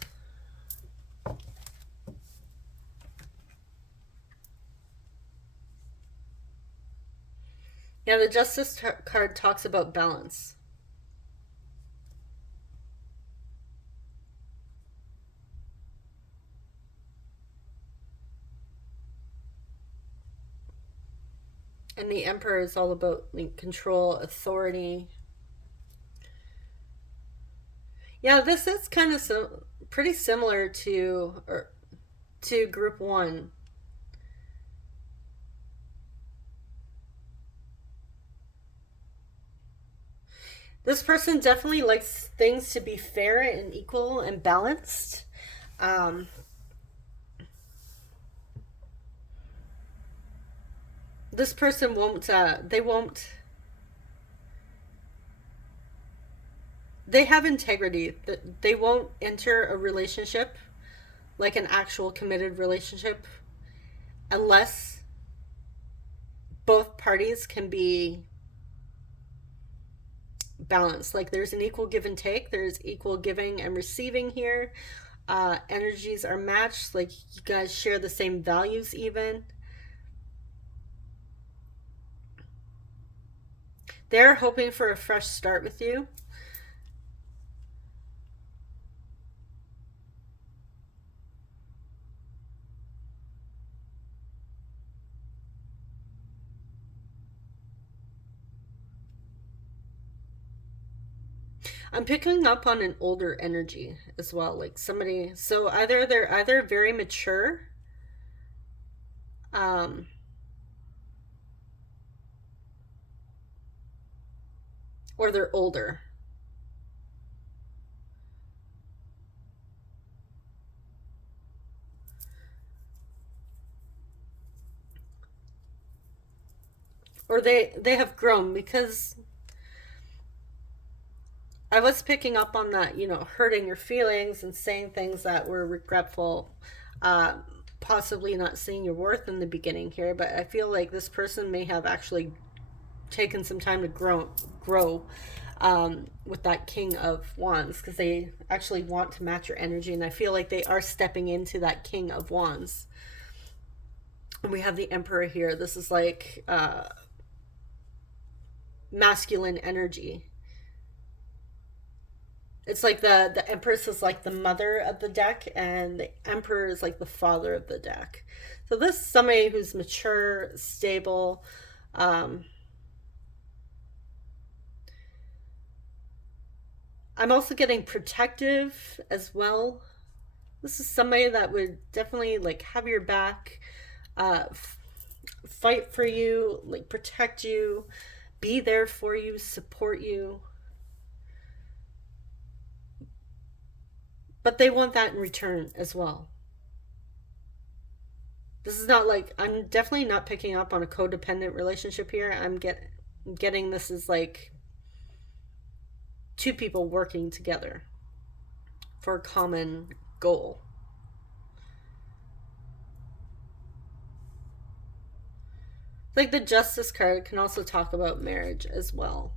Yeah, the Justice card talks about balance. And the Emperor is all about like, control, authority. Yeah, this is kind of pretty similar to group one. This person definitely likes things to be fair and equal and balanced. Um, this person won't. They won't. They have integrity. They won't enter a relationship, like an actual committed relationship, unless both parties can be balanced. Like there's an equal give and take. There's equal giving and receiving here. Energies are matched. Like you guys share the same values, even. They're hoping for a fresh start with you. I'm picking up on an older energy as well, like somebody. So either they're either very mature, um, or they're older. Or they have grown, because I was picking up on that, hurting your feelings and saying things that were regretful, uh, possibly not seeing your worth in the beginning here. But I feel like this person may have actually taken some time to grow with that King of Wands, because they actually want to match your energy, and I feel like they are stepping into that King of Wands. And we have the Emperor here. This is like masculine energy. It's like the Empress is like the mother of the deck, and the Emperor is like the father of the deck. So this is somebody who's mature, stable. Um, I'm also getting protective as well. This is somebody that would definitely like have your back, fight for you, like protect you, be there for you, support you. But they want that in return as well. This is not like, I'm definitely not picking up on a codependent relationship here. Getting this is like two people working together for a common goal. Like the Justice card can also talk about marriage as well.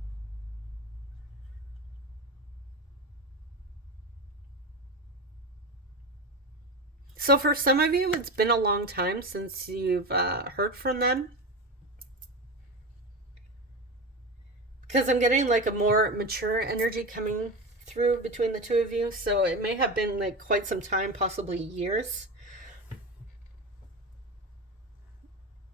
So for some of you, it's been a long time since you've heard from them, because I'm getting like a more mature energy coming through between the two of you. So it may have been like quite some time, possibly years.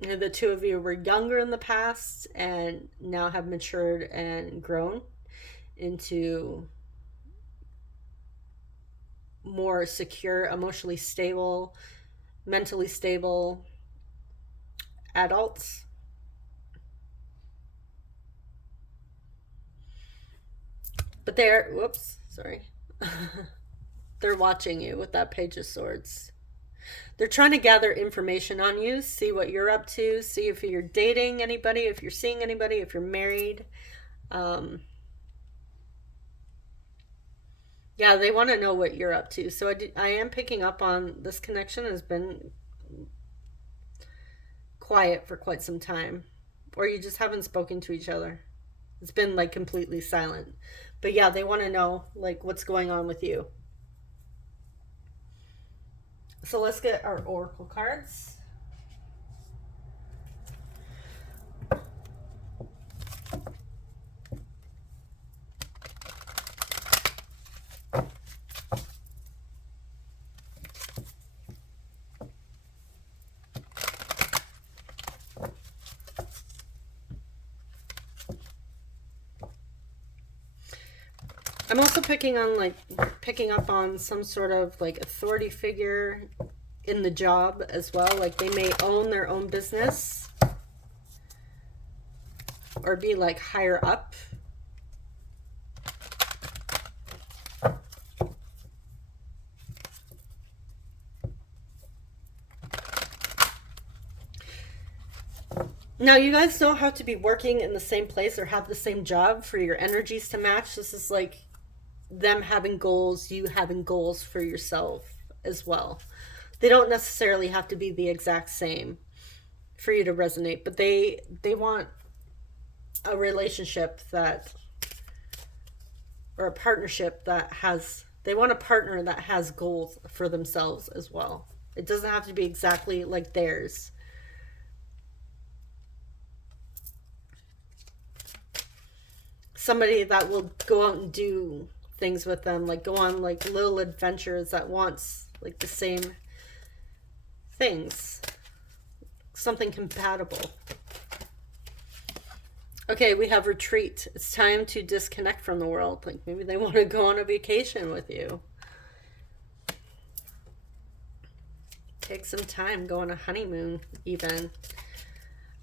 The two of you were younger in the past and now have matured and grown into more secure, emotionally stable, mentally stable adults. But whoops, sorry. They're watching you with that Page of Swords. They're trying to gather information on you, see what you're up to, see if you're dating anybody, if you're seeing anybody, if you're married. Um, yeah, they want to know what you're up to. So I am picking up on this connection has been quiet for quite some time, or you just haven't spoken to each other. It's been like completely silent. But yeah, they want to know like what's going on with you. So let's get our oracle cards. I'm also picking up on some sort of like authority figure in the job as well. Like they may own their own business or be like higher up. Now, you guys don't have to be working in the same place or have the same job for your energies to match. This is like them having goals, you having goals for yourself as well. They don't necessarily have to be the exact same for you to resonate, but they want a relationship that, or a partnership that has, they want a partner that has goals for themselves as well. It doesn't have to be exactly like theirs. Somebody that will go out and do things with them, like go on like little adventures, that wants like the same things, something compatible. Okay, we have retreat. It's time to disconnect from the world. Like maybe they want to go on a vacation with you, take some time, go on a honeymoon even.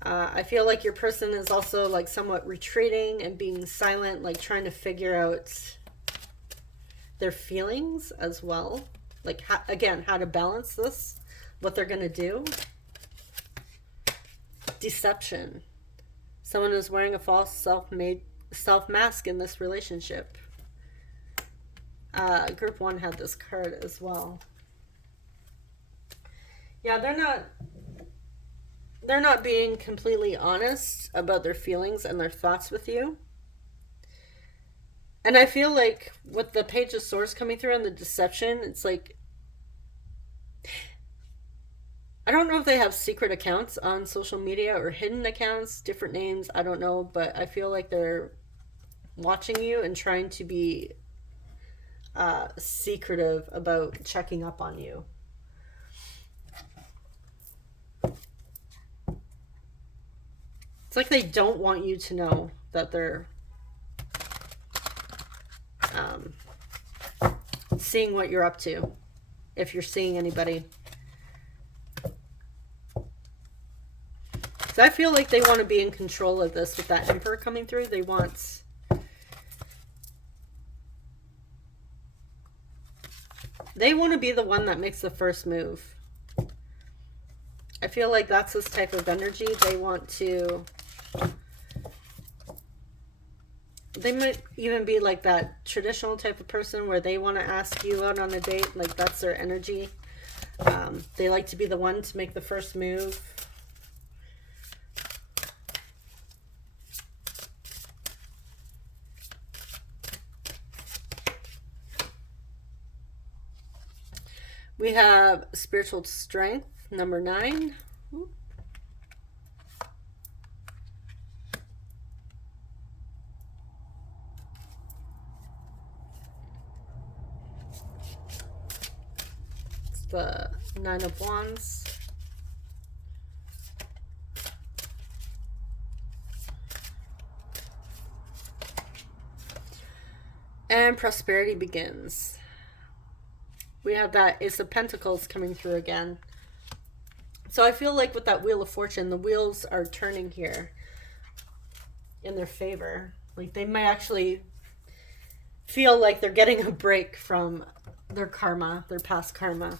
I feel like your person is also like somewhat retreating and being silent, like trying to figure out their feelings as well. Like, again, how to balance this, what they're going to do. Deception. Someone is wearing a false self-mask in this relationship. Group 1 had this card as well. Yeah, they're not being completely honest about their feelings and their thoughts with you. And I feel like with the Page of Swords coming through and the deception, it's like, I don't know if they have secret accounts on social media or hidden accounts, different names, I don't know, but I feel like they're watching you and trying to be secretive about checking up on you. It's like they don't want you to know that they're seeing what you're up to, if you're seeing anybody. So I feel like they want to be in control of this with that Emperor coming through. They want to be the one that makes the first move. I feel like that's this type of energy. They want to... They might even be like that traditional type of person where they want to ask you out on a date. Like that's their energy. They like to be the one to make the first move. We have spiritual strength, number 9. It's the 9 of Wands. And prosperity begins. We have that Ace of Pentacles coming through again. So I feel like with that Wheel of Fortune, the wheels are turning here in their favor. Like they might actually feel like they're getting a break from their karma, their past karma.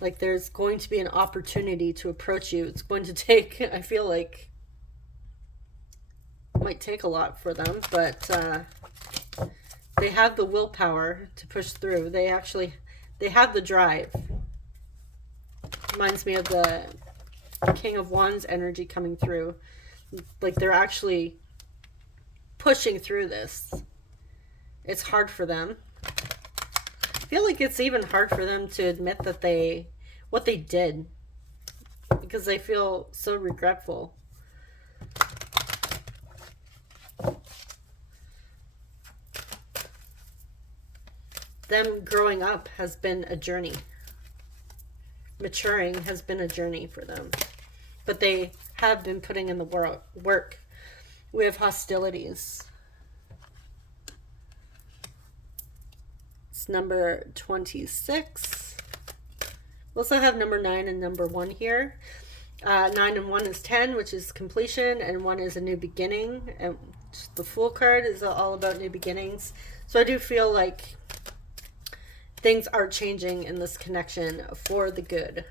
Like there's going to be an opportunity to approach you. It's going to take, I feel like, it might take a lot for them, but they have the willpower to push through. They have the drive. Reminds me of the King of Wands energy coming through. Like they're actually pushing through this. It's hard for them. I feel like it's even hard for them to admit that what they did, because they feel so regretful. Them growing up has been a journey. Maturing has been a journey for them. But they have been putting in the work. We have hostilities. It's number 26. We also have number 9 and number 1 here. 9 and 1 is 10, which is completion, and 1 is a new beginning. And the Fool card is all about new beginnings. So I do feel like things are changing in this connection for the good.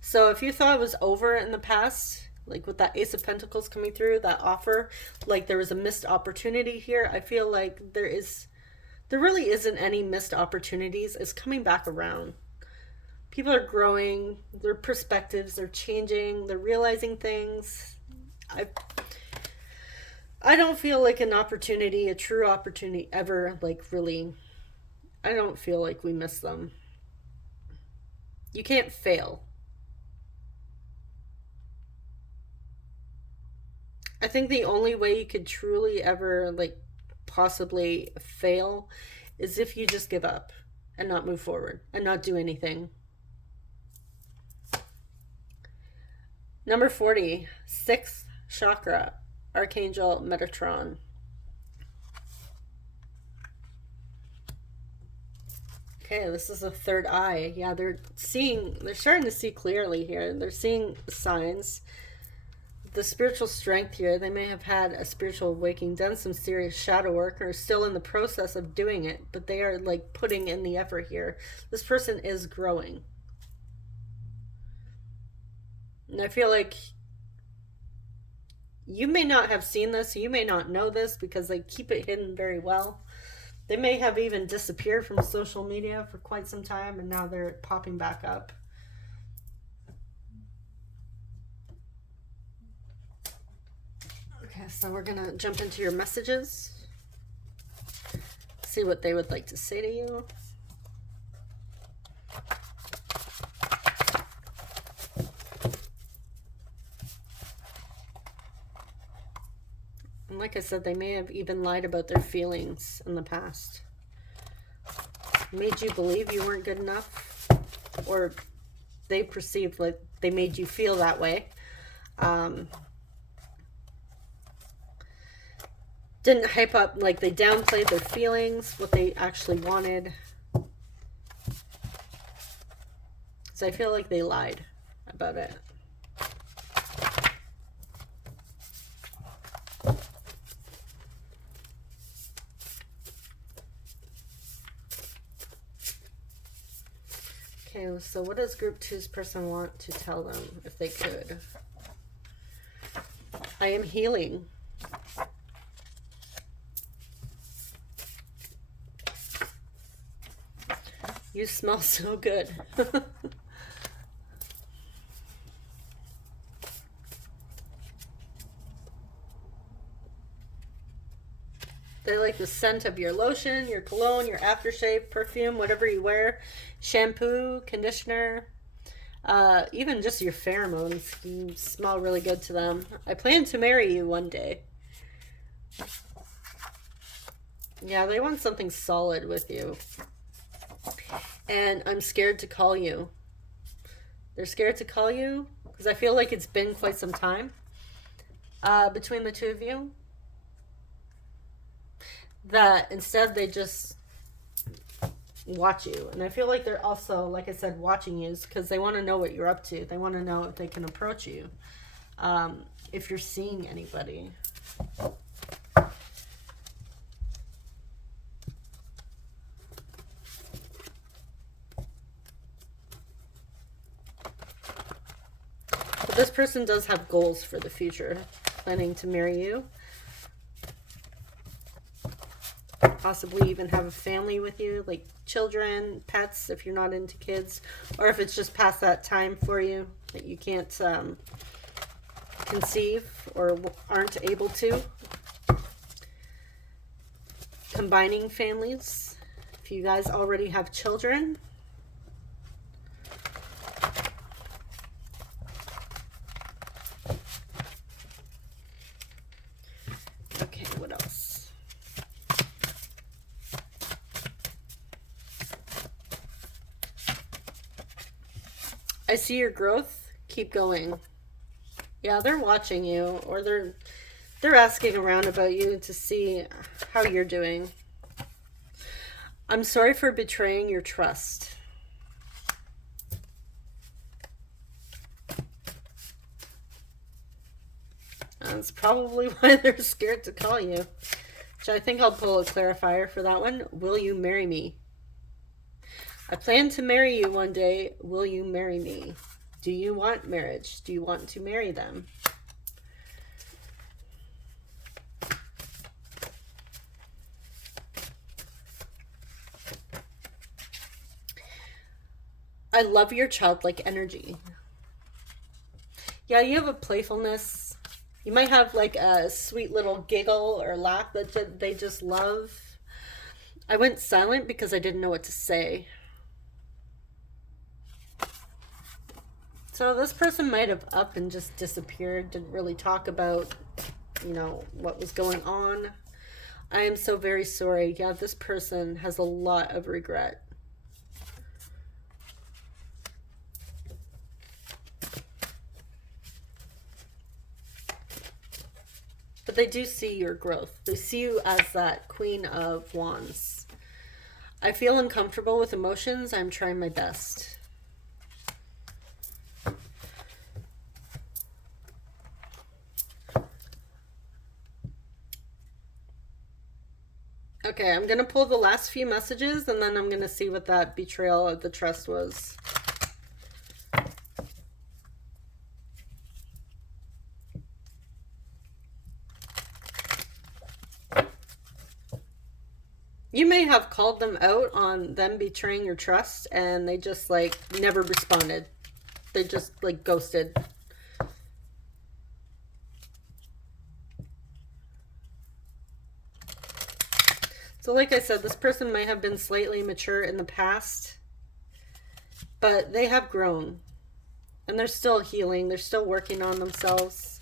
So if you thought it was over in the past, like with that Ace of Pentacles coming through, that offer, like there was a missed opportunity here, I feel like there really isn't any missed opportunities. It's coming back around. People are growing, their perspectives are changing, they're realizing things. I don't feel like an opportunity, a true opportunity ever, like really, I don't feel like we miss them. You can't fail. I think the only way you could truly ever, like, possibly fail is if you just give up and not move forward and not do anything. Number 40, 6th chakra, Archangel Metatron. Okay, this is a third eye. Yeah, they're starting to see clearly here. They're seeing signs. The spiritual strength here, they may have had a spiritual awakening, done some serious shadow work, or are still in the process of doing it, but they are like putting in the effort here. This person is growing. And I feel like you may not have seen this, you may not know this because they keep it hidden very well. They may have even disappeared from social media for quite some time, and now they're popping back up. Okay, so we're gonna jump into your messages, see what they would like to say to you. And like I said, they may have even lied about their feelings in the past. Made you believe you weren't good enough, or they perceived like they made you feel that way. Didn't hype up, like they downplayed their feelings, what they actually wanted. So I feel like they lied about it. Okay, so what does Group 2's person want to tell them if they could? I am healing. You smell so good. They like the scent of your lotion, your cologne, your aftershave, perfume, whatever you wear, shampoo, conditioner, even just your pheromones. You smell really good to them. I plan to marry you one day. Yeah, they want something solid with you. And I'm scared to call you. They're scared to call you because I feel like it's been quite some time between the two of you. That instead they just watch you. And I feel like they're also, like I said, watching you because they want to know what you're up to. They want to know if they can approach you. If you're seeing anybody. But this person does have goals for the future, planning to marry you. Possibly even have a family with you, like children, pets, if you're not into kids, or if it's just past that time for you that you can't conceive or aren't able to. Combining families, if you guys already have children. Okay, what else? I see your growth. Keep going. Yeah, they're watching you, or they're asking around about you to see how you're doing. I'm sorry for betraying your trust. That's probably why they're scared to call you. Which I think I'll pull a clarifier for that one. Will you marry me? I plan to marry you one day. Will you marry me? Do you want marriage? Do you want to marry them? I love your childlike energy. Yeah, you have a playfulness. You might have like a sweet little giggle or laugh that they just love. I went silent because I didn't know what to say. So this person might have up and just disappeared, didn't really talk about, what was going on. I am so very sorry. Yeah, this person has a lot of regret. But they do see your growth. They see you as that Queen of Wands. I feel uncomfortable with emotions. I'm trying my best. Okay, I'm going to pull the last few messages, and then I'm going to see what that betrayal of the trust was. You may have called them out on them betraying your trust, and they just, like, never responded. They just, like, ghosted. So like I said, this person might have been slightly mature in the past, but they have grown. And they're still healing. They're still working on themselves.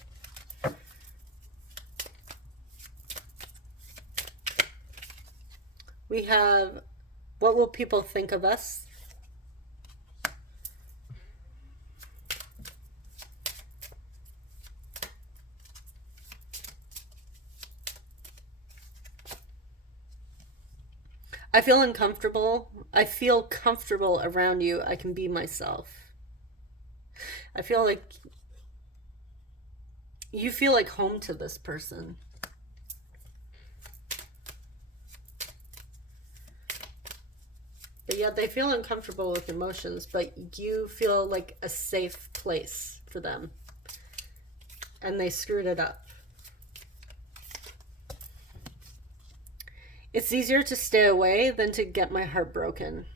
We have, what will people think of us? I feel uncomfortable. I feel comfortable around you. I can be myself. I feel like you feel like home to this person. But yet they feel uncomfortable with emotions, but you feel like a safe place for them. And they screwed it up. It's easier to stay away than to get my heart broken.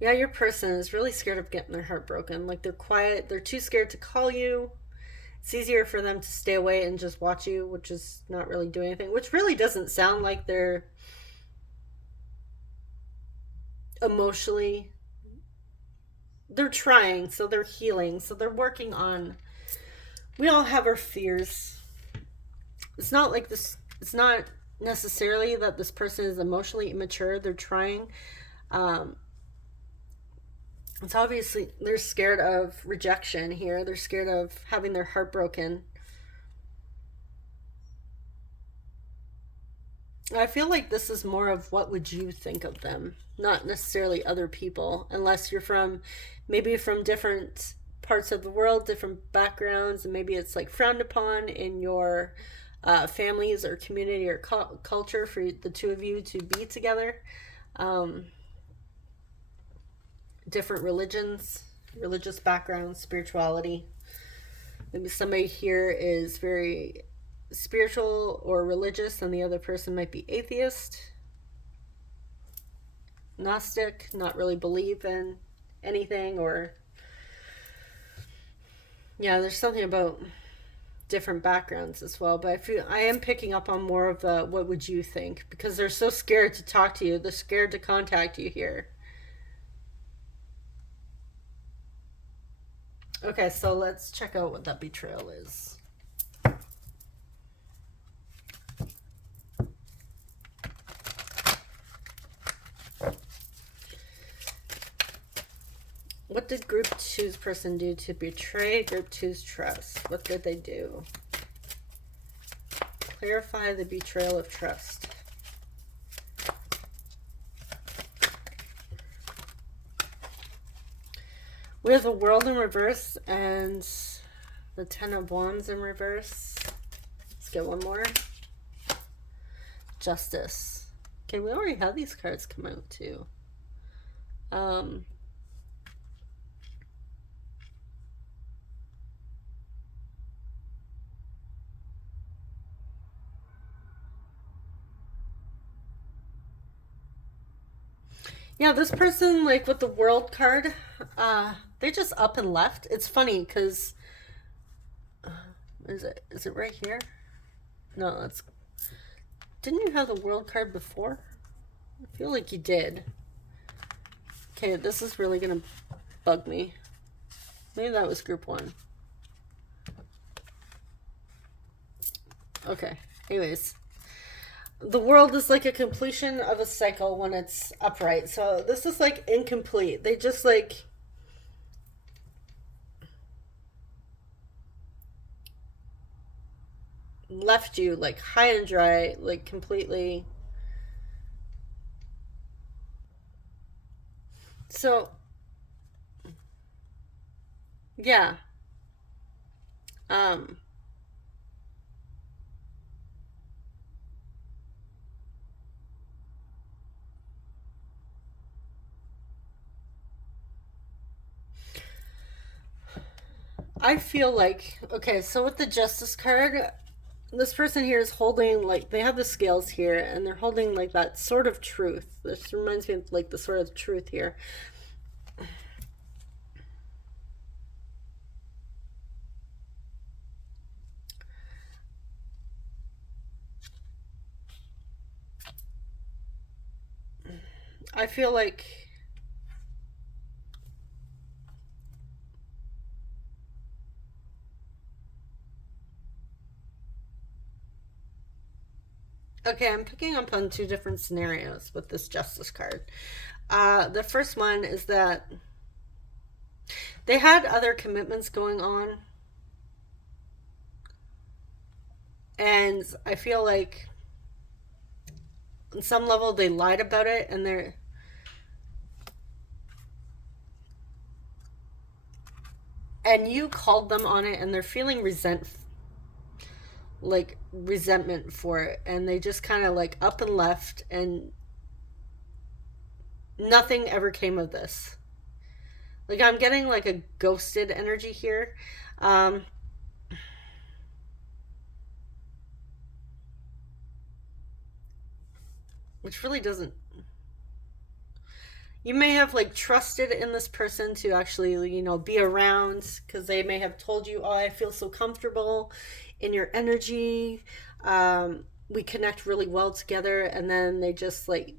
Yeah, your person is really scared of getting their heart broken. Like, they're quiet. They're too scared to call you. It's easier for them to stay away and just watch you, which is not really doing anything. Which really doesn't sound like they're emotionally... They're trying, so they're healing. So they're working on... We all have our fears. It's not like this, it's not necessarily that this person is emotionally immature. They're trying. It's obviously, they're scared of rejection here. They're scared of having their heart broken. I feel like this is more of what would you think of them, not necessarily other people, unless you're maybe from different parts of the world, different backgrounds, and maybe it's like frowned upon in your families or community or culture for the two of you to be together. Different religions, religious backgrounds, spirituality. Maybe somebody here is very spiritual or religious and the other person might be atheist, Gnostic, not really believe in anything, or yeah, there's something about different backgrounds as well. But I am picking up on more of the what would you think, because they're so scared to talk to you. They're scared to contact you here. Okay, so let's check out what that betrayal is. What what did group two's person do to betray group two's trust? What did they do? Clarify the betrayal of trust. We have the World in reverse and the Ten of Wands in reverse. Let's get one more. Justice. Okay, we already have these cards come out too. Yeah, this person, like with the World card, they just up and left. It's funny because is it right here? No, that's. Didn't you have the World card before? I feel like you did. Okay, this is really gonna bug me. Maybe that was group one. Okay. Anyways. The world is like a completion of a cycle when it's upright. So this is like incomplete. They just like left you like high and dry, like completely. So yeah. I feel like, okay, so with the Justice card, this person here is holding, like, they have the scales here, and they're holding, like, that sort of truth. This reminds me of, like, the sort of truth here. I feel like okay, I'm picking up on two different scenarios with this Justice card. The first one is that they had other commitments going on. And I feel like on some level they lied about it, and you called them on it, and they're feeling resentment for it, and they just kind of like up and left, and nothing ever came of this. Like, I'm getting like a ghosted energy here. Which really doesn't. You may have like trusted in this person to actually, you know, be around, because they may have told you, oh, I feel so comfortable in your energy. We connect really well together. And then they just like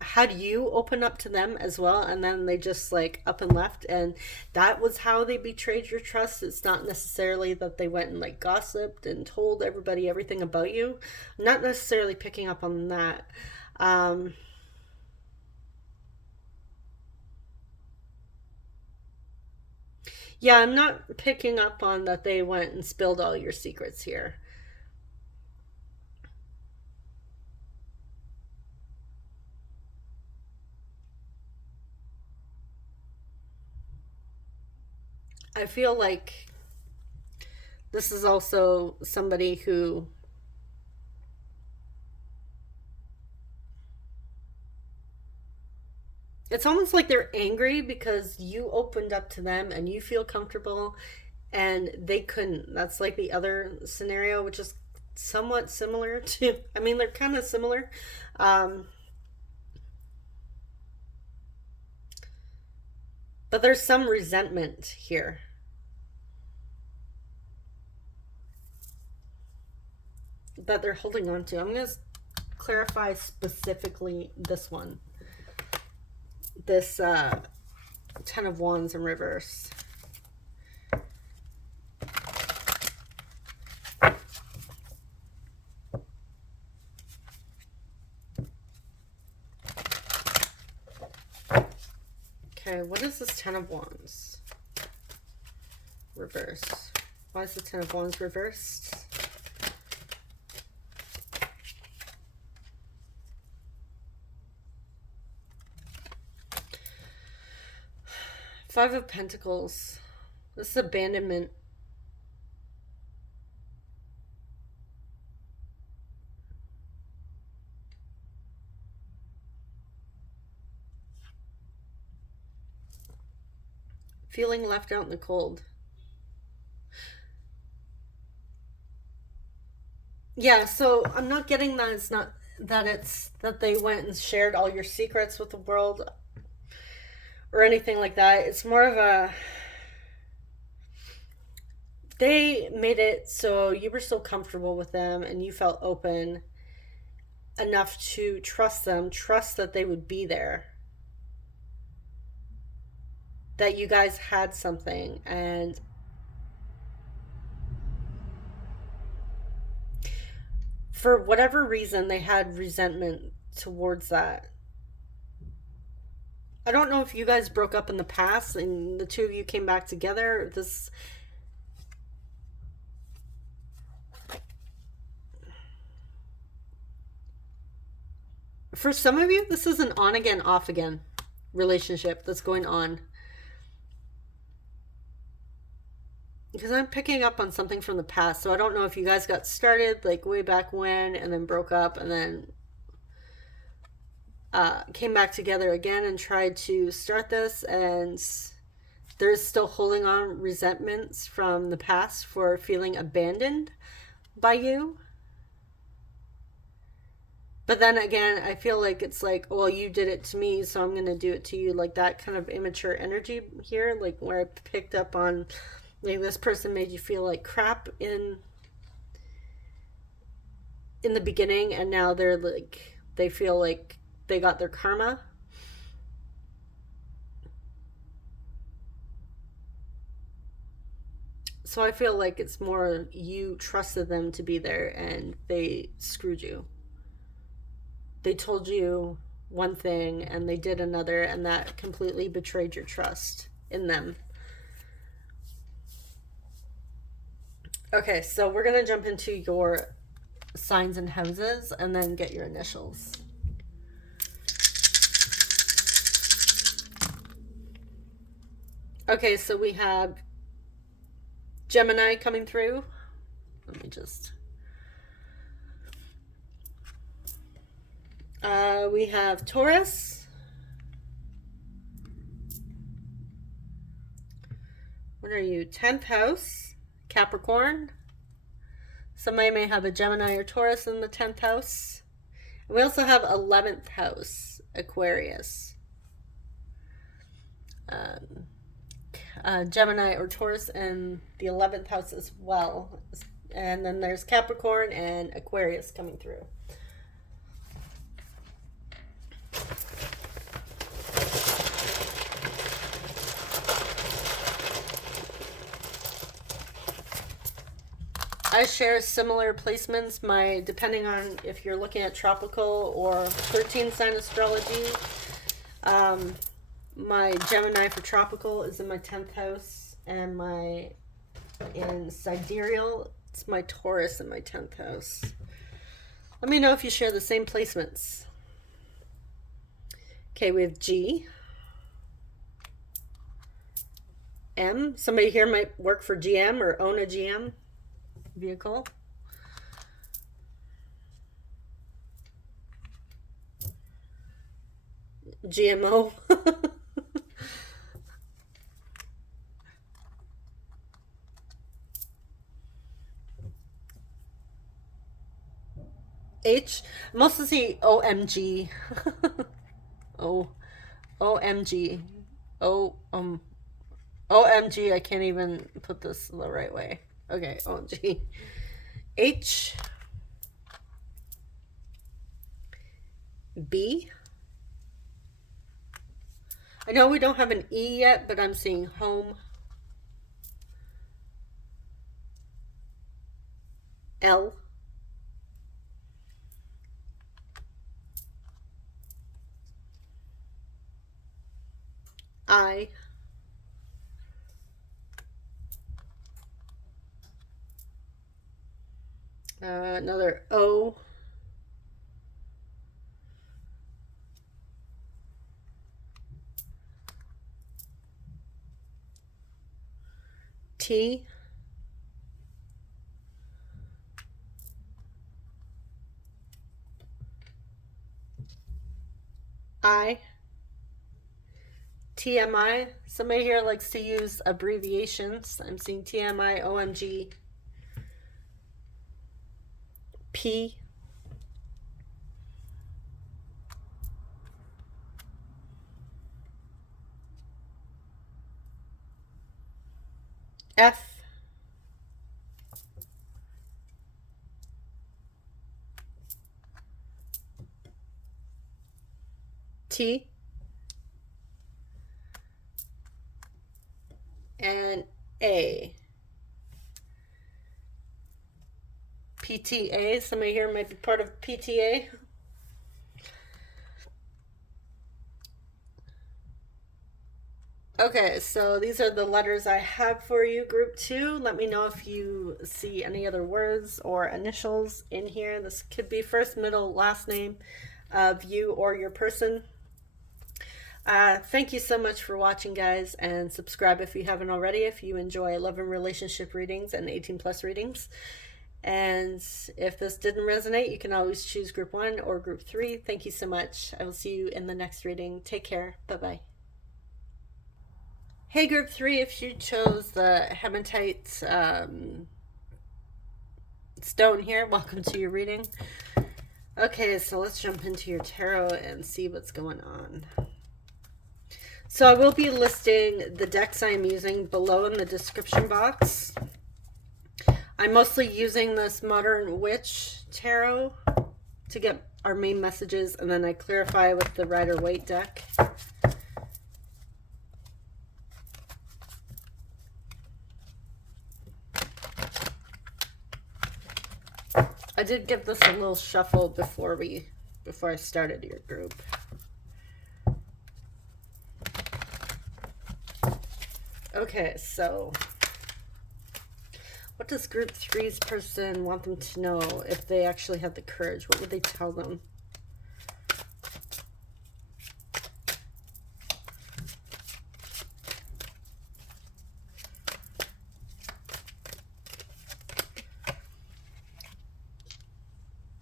had you open up to them as well, and then they just like up and left, and that was how they betrayed your trust. It's not necessarily that they went and like gossiped and told everybody everything about you. I'm not necessarily picking up on that. Yeah, I'm not picking up on that they went and spilled all your secrets here. I feel like this is also somebody who it's almost like they're angry because you opened up to them and you feel comfortable and they couldn't. That's like the other scenario, which is somewhat similar to, I mean, they're kind of similar. But there's some resentment here. That they're holding on to. I'm going to clarify specifically this one. This Ten of Wands in reverse. Okay, what is this Ten of Wands? Reverse. Why is the Ten of Wands reversed? Five of Pentacles. This is abandonment. Feeling left out in the cold. Yeah, so I'm not getting that it's not that they went and shared all your secrets with the world or anything like that. It's more of a, they made it so you were so comfortable with them and you felt open enough to trust them, trust that they would be there, that you guys had something, and for whatever reason they had resentment towards that. I don't know if you guys broke up in the past and the two of you came back together. This, for some of you, this is an on again, off again relationship that's going on. Because I'm picking up on something from the past. So I don't know if you guys got started like way back when and then broke up and then came back together again and tried to start this, and there's still holding on resentments from the past for feeling abandoned by you. But then again, I feel like it's like, well, you did it to me, so I'm going to do it to you. Like that kind of immature energy here, like where I picked up on, like, this person made you feel like crap in the beginning, and now they're like, they feel like they got their karma. So I feel like it's more you trusted them to be there and they screwed you. They told you one thing and they did another, and that completely betrayed your trust in them. Okay, so we're going to jump into your signs and houses and then get your initials. Okay, so we have Gemini coming through. Let me just... we have Taurus. What are you? 10th house, Capricorn. Somebody may have a Gemini or Taurus in the 10th house. And we also have 11th house, Aquarius. Gemini or Taurus in the 11th house as well. And then there's Capricorn and Aquarius coming through. I share similar placements, depending on if you're looking at tropical or 13 sign astrology. My Gemini for tropical is in my 10th house, and in Sidereal, it's my Taurus in my 10th house. Let me know if you share the same placements. Okay, we have G. M. Somebody here might work for GM or own a GM vehicle. GMO. H. I'm also see OMG. OMG. OMG. I can't even put this the right way. Okay, OMG. H. B. I know we don't have an E yet, but I'm seeing home. L. I. Another O. T. I. TMI. Somebody here likes to use abbreviations. I'm seeing TMI, OMG, P. F. T. And A. PTA. Somebody here might be part of PTA. Okay, so these are the letters I have for you, group 2. Let me know if you see any other words or initials in here. This could be first, middle, last name of you or your person. Thank you so much for watching, guys, and subscribe if you haven't already if you enjoy love and relationship readings and 18 plus readings. And if this didn't resonate, you can always choose group 1 or group 3. Thank you so much. I will see you in the next reading. Take care. Bye-bye. Hey, group 3, if you chose the hematite stone here, welcome to your reading. Okay, so let's jump into your tarot and see what's going on. So I will be listing the decks I am using below in the description box. I'm mostly using this Modern Witch Tarot to get our main messages, and then I clarify with the Rider-Waite deck. I did give this a little shuffle before I started your group. Okay, so what does group 3's person want them to know if they actually had the courage? What would they tell them?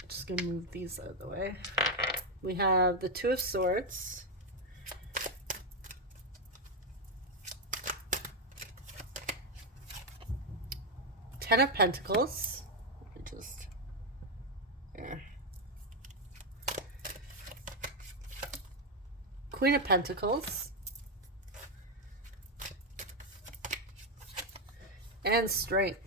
Just gonna move these out of the way. We have the Two of Swords, Ten of Pentacles, just there. Queen of Pentacles, and Strength.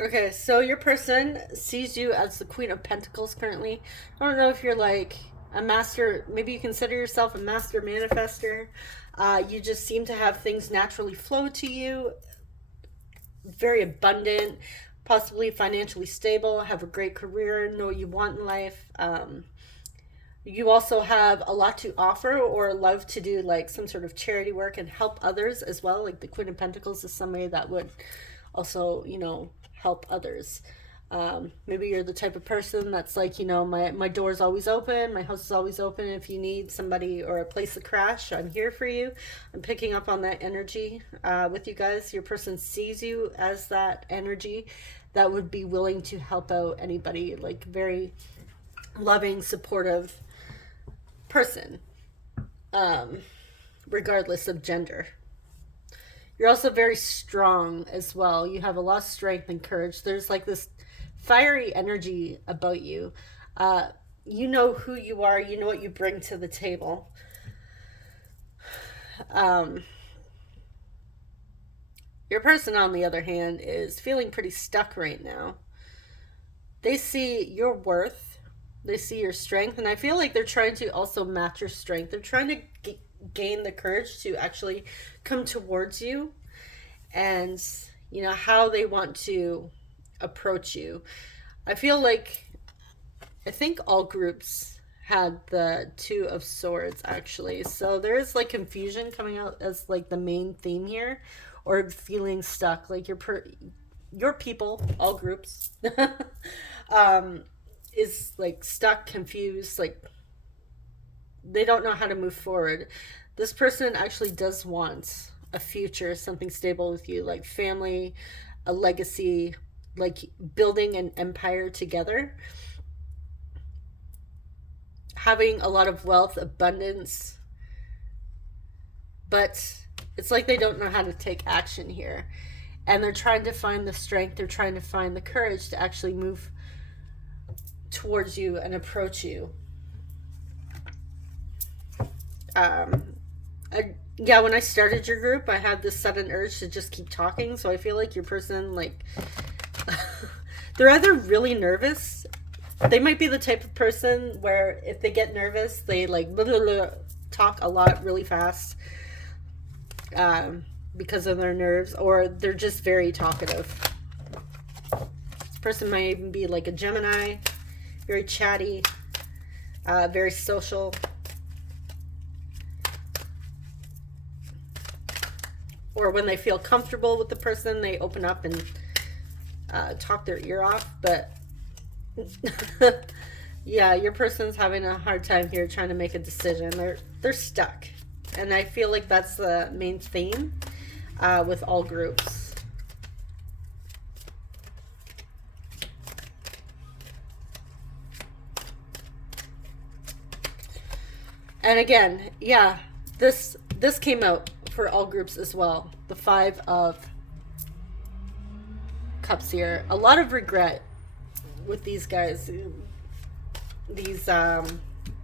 Okay, so your person sees you as the Queen of Pentacles currently. I don't know if you're like a master, maybe you consider yourself a master manifester. You just seem to have things naturally flow to you. Very abundant, possibly financially stable, have a great career, know what you want in life. You also have a lot to offer or love to do like some sort of charity work and help others as well. Like the Queen of Pentacles is somebody that would also, you know, help others. Maybe you're the type of person that's like, you know, my door's always open, my house is always open. If you need somebody or a place to crash, I'm here for you. I'm picking up on that energy with you guys. Your person sees you as that energy that would be willing to help out anybody, like very loving, supportive person, regardless of gender. You're also very strong as well. You have a lot of strength and courage. There's like this fiery energy about you. You know who you are. You know what you bring to the table. Your person, on the other hand, is feeling pretty stuck right now. They see your worth. They see your strength. And I feel like they're trying to also match your strength. They're trying to gain the courage to actually come towards you, and how they want to approach you. I feel like, I think all groups had the Two of Swords, actually. So there is like confusion coming out as like the main theme here, or feeling stuck. Like your people, all groups, is like stuck, confused, like they don't know how to move forward. This person actually does want a future, something stable with you, like family, a legacy, like building an empire together, having a lot of wealth, abundance. But it's like they don't know how to take action here. And they're trying to find the strength, they're trying to find the courage to actually move towards you and approach you. Yeah, when I started your group, I had this sudden urge to just keep talking. So I feel like your person, like, they're either really nervous. They might be the type of person where if they get nervous, they like blah, blah, blah, talk a lot really fast because of their nerves, or they're just very talkative. This person might even be like a Gemini, very chatty, very social. Or when they feel comfortable with the person, they open up and talk their ear off. But yeah, your person's having a hard time here trying to make a decision. They're stuck. And I feel like that's the main theme with all groups. And again, yeah, this came out for all groups as well. The Five of Cups here. A lot of regret with these guys. These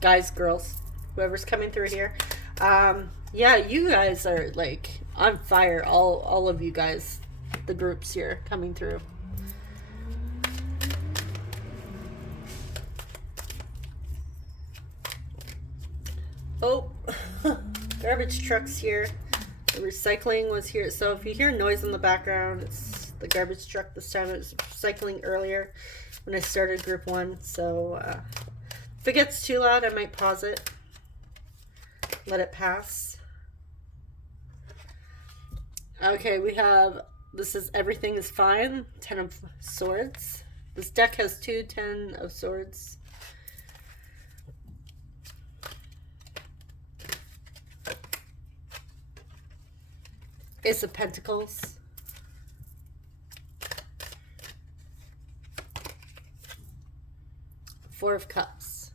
guys, girls, whoever's coming through here. Yeah, you guys are like on fire. All of you guys, the groups here coming through. Oh, garbage trucks here. The recycling was here. So if you hear noise in the background, it's the garbage truck this time. It was recycling earlier when I started group 1. So if it gets too loud, I might pause it. Let it pass. Okay, we have, this is Everything is Fine, 10 of Swords. This deck has 2 10 of Swords. Ace of Pentacles. Four of Cups.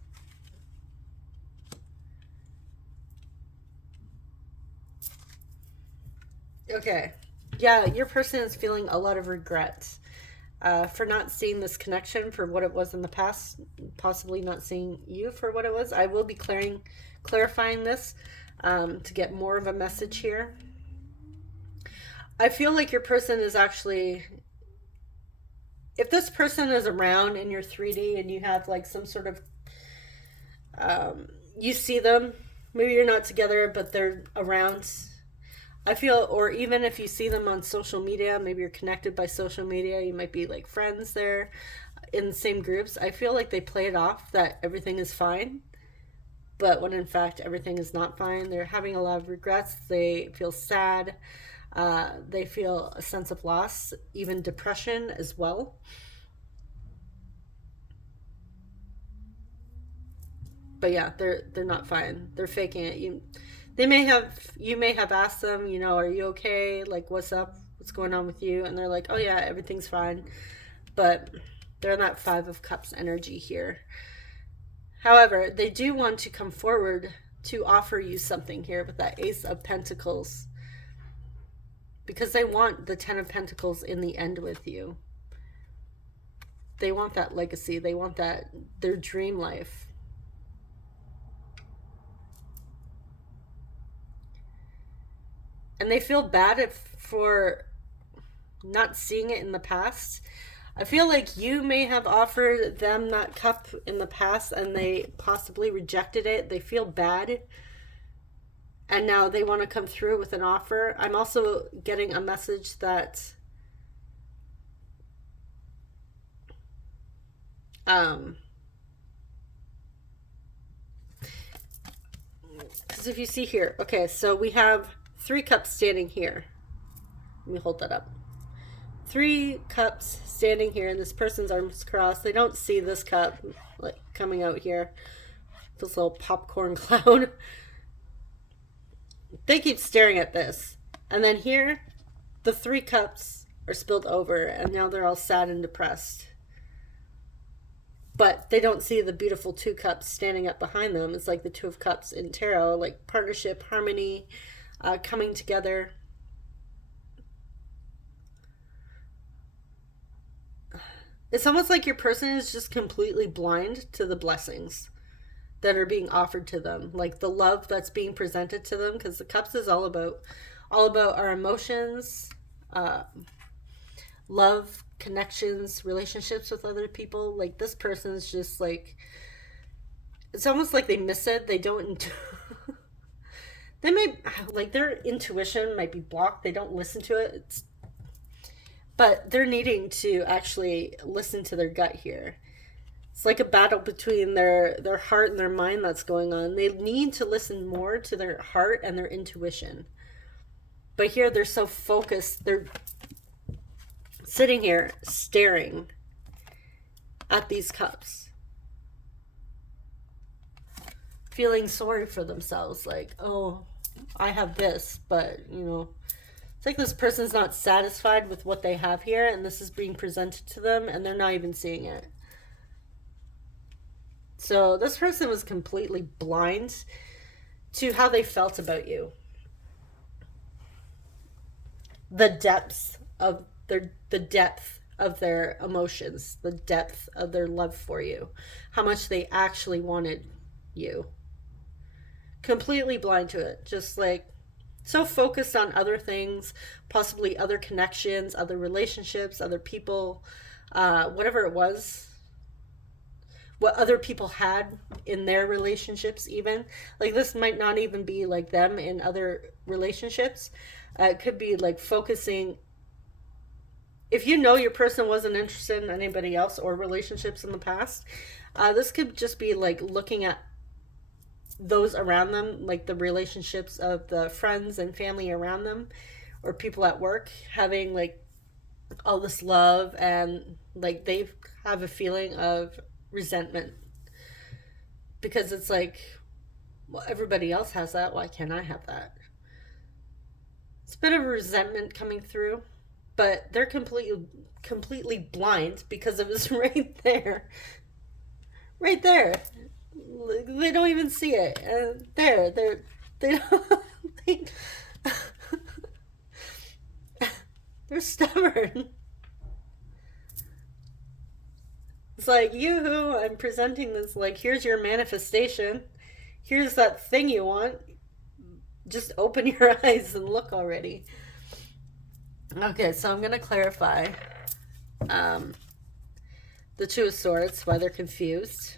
Okay. Yeah, your person is feeling a lot of regret for not seeing this connection for what it was in the past, possibly not seeing you for what it was. I will be clarifying this to get more of a message here. I feel like your person is actually, if this person is around in your 3D and you have like some sort of, you see them, maybe you're not together, but they're around. I feel, or even if you see them on social media, maybe you're connected by social media, you might be like friends there in the same groups. I feel like they play it off that everything is fine, but when in fact everything is not fine. They're having a lot of regrets. They feel sad. They feel a sense of loss, even depression as well. But yeah, they're not fine. They're faking it. You may have asked them, are you okay? Like, what's up? What's going on with you? And they're like, oh yeah, everything's fine. But they're in that Five of Cups energy here. However, they do want to come forward to offer you something here with that Ace of Pentacles, because they want the 10 of Pentacles in the end with you. They want that legacy. They want their dream life. And they feel bad for not seeing it in the past. I feel like you may have offered them that cup in the past and they possibly rejected it. They feel bad. And now they want to come through with an offer. I'm also getting a message that because if you see here, okay, so we have 3 cups standing here. Let me hold that up. 3 cups standing here, and this person's arms crossed. They don't see this cup like coming out here. This little popcorn cloud. They keep staring at this. And then here, the 3 cups are spilled over, and now they're all sad and depressed. But they don't see the beautiful 2 cups standing up behind them. It's like the 2 of cups in tarot, like partnership, harmony, coming together. It's almost like your person is just completely blind to the blessings that are being offered to them, like the love that's being presented to them, because the cups is all about our emotions, love, connections, relationships with other people. Like this person's just like, it's almost like they miss it. They don't they may, like, their intuition might be blocked. They don't listen to it. But they're needing to actually listen to their gut here. It's like a battle between their heart and their mind that's going on. They need to listen more to their heart and their intuition. But here they're so focused. They're sitting here staring at these cups, feeling sorry for themselves. Like, oh, I have this, but, you know, it's like this person's not satisfied with what they have here, and this is being presented to them, and they're not even seeing it. So this person was completely blind to how they felt about you. The depth of their emotions, the depth of their love for you, how much they actually wanted you. Completely blind to it. Just like so focused on other things, possibly other connections, other relationships, other people, whatever it was, what other people had in their relationships even. Like this might not even be like them in other relationships. It could be like focusing, if you know your person wasn't interested in anybody else or relationships in the past, this could just be like looking at those around them, like the relationships of the friends and family around them, or people at work, having like all this love, and like they have a feeling of resentment because it's like, well, everybody else has that, why can't I have that? It's a bit of a resentment coming through, but they're completely blind because it was right there. Right there. They don't even see it. They don't, they're stubborn. It's like, yoo-hoo, I'm presenting this, like, here's your manifestation. Here's that thing you want. Just open your eyes and look already. Okay, so I'm going to clarify the Two of Swords, why they're confused.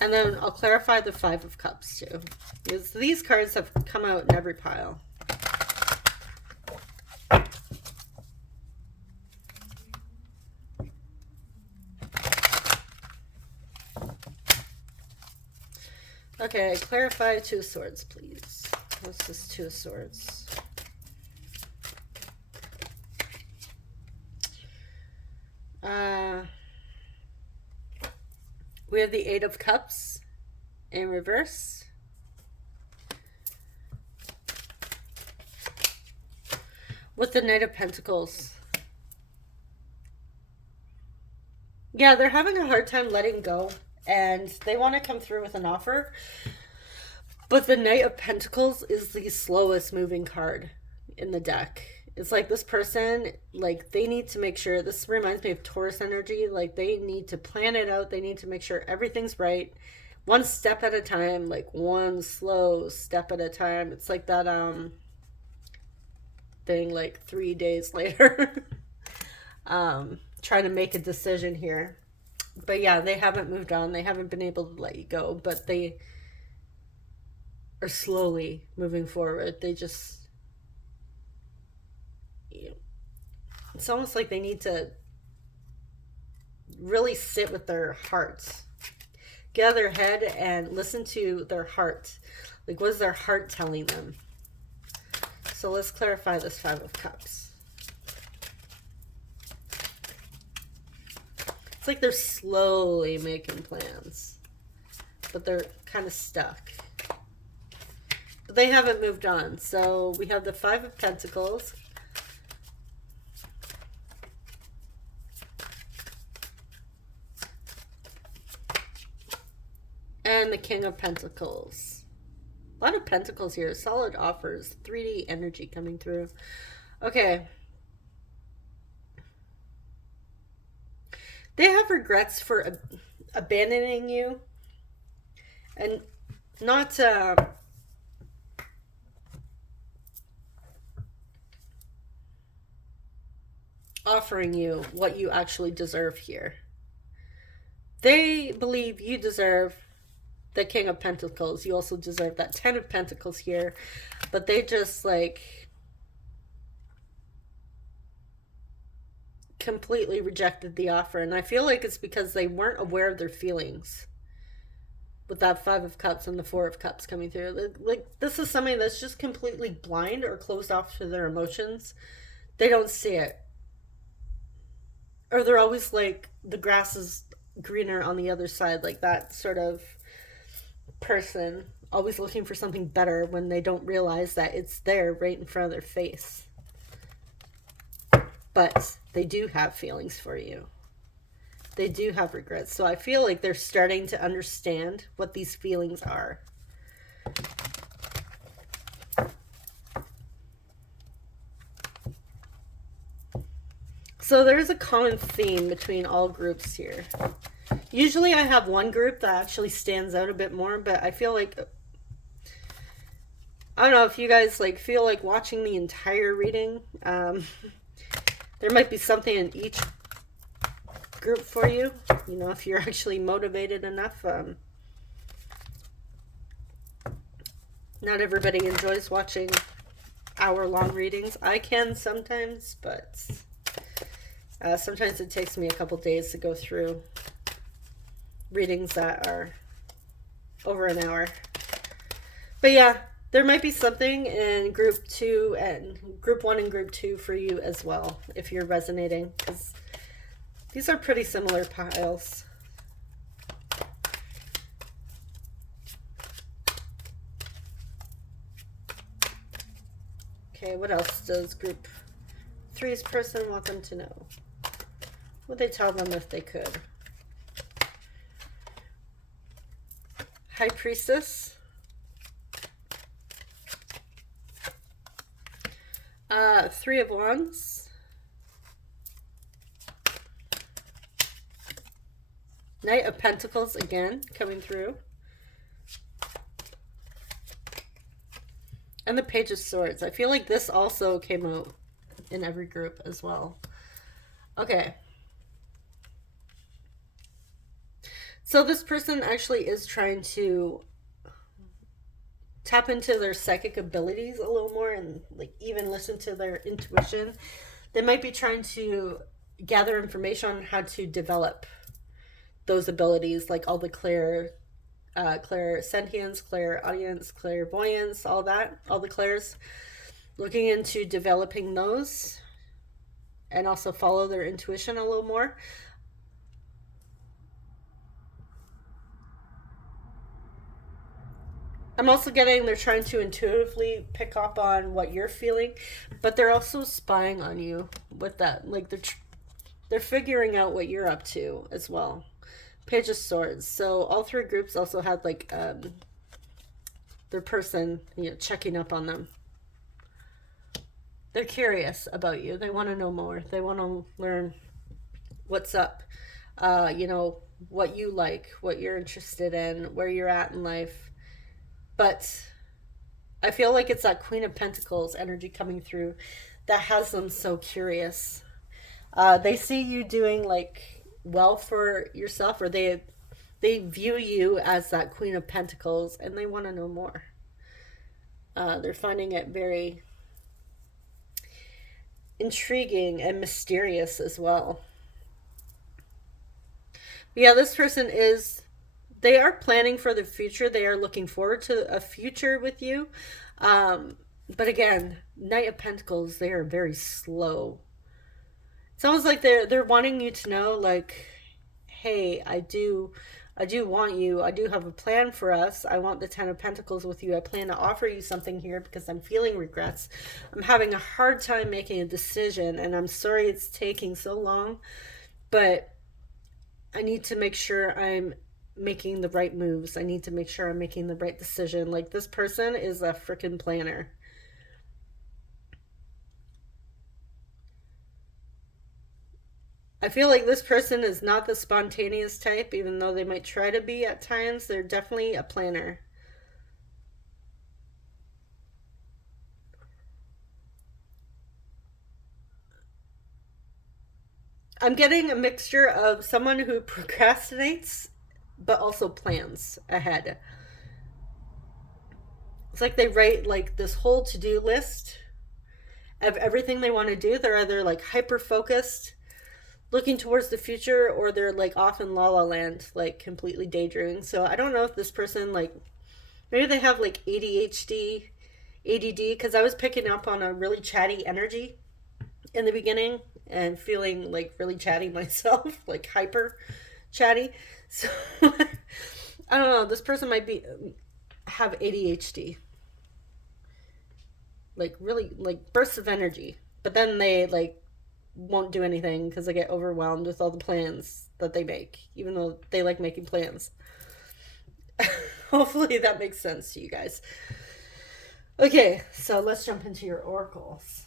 And then I'll clarify the Five of Cups too, because these cards have come out in every pile. Okay, clarify Two of Swords, please. What's this Two of Swords? We have the Eight of Cups in reverse. With the Knight of Pentacles. Yeah, they're having a hard time letting go, and they want to come through with an offer. But the Knight of Pentacles is the slowest moving card in the deck. It's like this person, like, they need to make sure, this reminds me of Taurus energy, like they need to plan it out, they need to make sure everything's right, one step at a time, like one slow step at a time. It's like that thing, like 3 days later, trying to make a decision here. But yeah, they haven't moved on. They haven't been able to let you go, but they are slowly moving forward. They just, you know, it's almost like they need to really sit with their hearts, get out of their head and listen to their heart. Like, what is their heart telling them? So let's clarify this Five of Cups. It's like they're slowly making plans, but they're kind of stuck. But they haven't moved on. So we have the Five of Pentacles. And the King of Pentacles. A lot of pentacles here. Solid offers. 3D energy coming through. Okay. They have regrets for abandoning you. And not offering you what you actually deserve here. They believe you deserve the King of Pentacles. You also deserve that Ten of Pentacles here. But they just like completely rejected the offer. And I feel like it's because they weren't aware of their feelings. With that Five of Cups and the Four of Cups coming through. Like, this is somebody that's just completely blind or closed off to their emotions. They don't see it. Or they're always like, the grass is greener on the other side. Like that sort of person, always looking for something better when they don't realize that it's there right in front of their face. But they do have feelings for you. They do have regrets. So I feel like they're starting to understand what these feelings are. So there's a common theme between all groups here. Usually I have one group that actually stands out a bit more, but I feel like, I don't know if you guys like feel like watching the entire reading. There might be something in each group for you, you know, if you're actually motivated enough. Not everybody enjoys watching hour-long readings. I can sometimes, but sometimes it takes me a couple days to go through readings that are over an hour. But yeah, there might be something in group 2 and group 1 and group 2 for you as well, if you're resonating, because these are pretty similar piles. Okay, what else does group 3's person want them to know? Would they tell them if they could? High Priestess. Three of Wands. Knight of Pentacles again coming through. And the Page of Swords. I feel like this also came out in every group as well. Okay. So this person actually is trying to tap into their psychic abilities a little more and like even listen to their intuition. They might be trying to gather information on how to develop those abilities, like all the clairsentience, clairaudience, clairvoyance, all that, all the clairs, looking into developing those and also follow their intuition a little more. I'm also getting they're trying to intuitively pick up on what you're feeling, but they're also spying on you with that. Like they're figuring out what you're up to as well. Page of Swords. So all three groups also had like their person, you know, checking up on them. They're curious about you. They want to know more. They want to learn what's up. You know, what you like, what you're interested in, where you're at in life. But I feel like it's that Queen of Pentacles energy coming through that has them so curious. They see you doing like well for yourself, or they view you as that Queen of Pentacles, and they want to know more. They're finding it very intriguing and mysterious as well. But yeah, this person they are planning for the future. They are looking forward to a future with you. But again, Knight of Pentacles, they are very slow. It's almost like they're wanting you to know, like, hey, I do want you. I do have a plan for us. I want the Ten of Pentacles with you. I plan to offer you something here because I'm feeling regrets. I'm having a hard time making a decision, and I'm sorry it's taking so long, but I need to make sure I'm making the right moves. I need to make sure I'm making the right decision. Like, this person is a freaking planner. I feel like this person is not the spontaneous type, even though they might try to be at times. They're definitely a planner. I'm getting a mixture of someone who procrastinates, but also plans ahead. It's like they write like this whole to-do list of everything they want to do. They're either like hyper focused, looking towards the future, or they're like off in la la land, like completely daydreaming. So I don't know if this person, like, maybe they have like ADHD, ADD, because I was picking up on a really chatty energy in the beginning and feeling like really chatty myself, like hyper chatty. So I don't know, this person might be have ADHD, like really like bursts of energy, but then they like won't do anything because they get overwhelmed with all the plans that they make, even though they like making plans. Hopefully that makes sense to you guys. Okay, so let's jump into your oracles.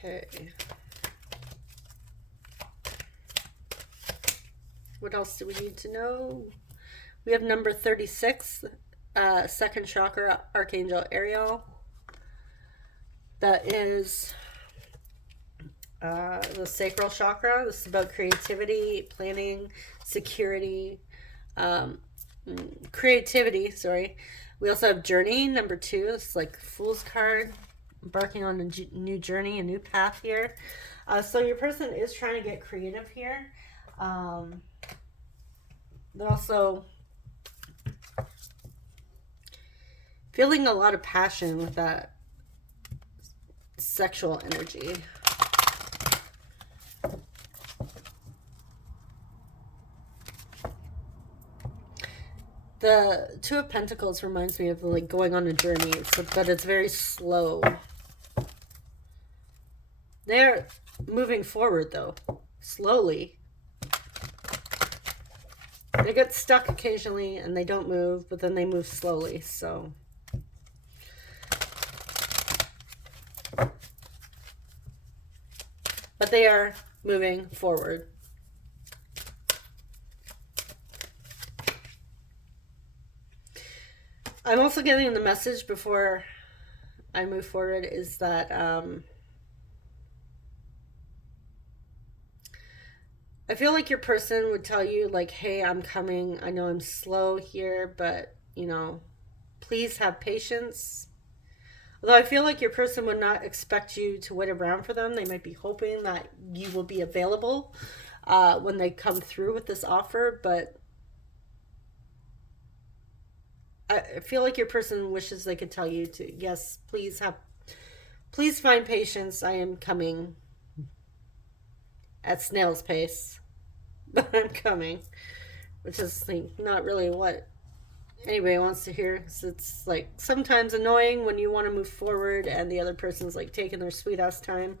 Okay. What else do we need to know? We have number 36, second chakra, Archangel Ariel. That is the sacral chakra. This is about creativity, planning, security, creativity, sorry. We also have journey, number 2. This is like Fool's card, embarking on a new journey, a new path here. So your person is trying to get creative here. They're also feeling a lot of passion with that sexual energy. The Two of Pentacles reminds me of like going on a journey, but it's very slow. They're moving forward though, slowly. They get stuck occasionally and they don't move, but then they move slowly, so. But they are moving forward. I'm also getting the message before I move forward is that I feel like your person would tell you, like, hey, I'm coming. I know I'm slow here, but, you know, please have patience. Although I feel like your person would not expect you to wait around for them. They might be hoping that you will be available when they come through with this offer, but I feel like your person wishes they could tell you to, yes, please find patience. I am coming at snail's pace, but I'm coming, which is like not really what anybody wants to hear. So it's like sometimes annoying when you want to move forward and the other person's like taking their sweet ass time.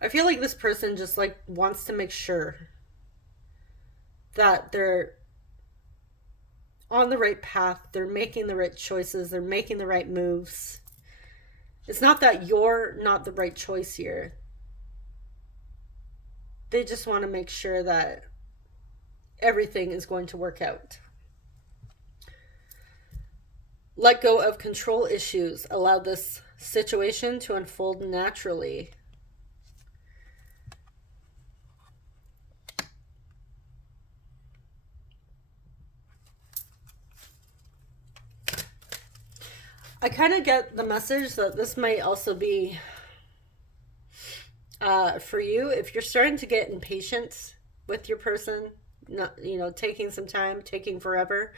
I feel like this person just like wants to make sure that they're on the right path, they're making the right choices, they're making the right moves. It's not that you're not the right choice here. They just want to make sure that everything is going to work out. Let go of control issues. Allow this situation to unfold naturally. I kind of get the message that this might also be for you if you're starting to get impatient with your person, not, taking some time, taking forever.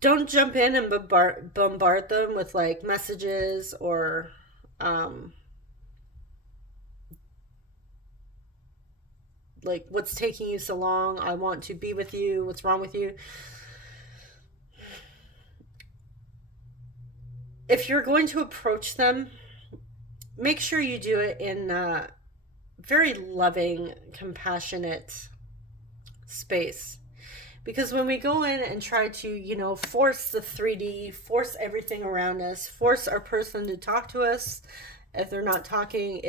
Don't jump in and bombard them with like messages or like, what's taking you so long? I want to be with you. What's wrong with you? If you're going to approach them, make sure you do it in a very loving, compassionate space. Because when we go in and try to, force the 3D, force everything around us, force our person to talk to us, if they're not talking,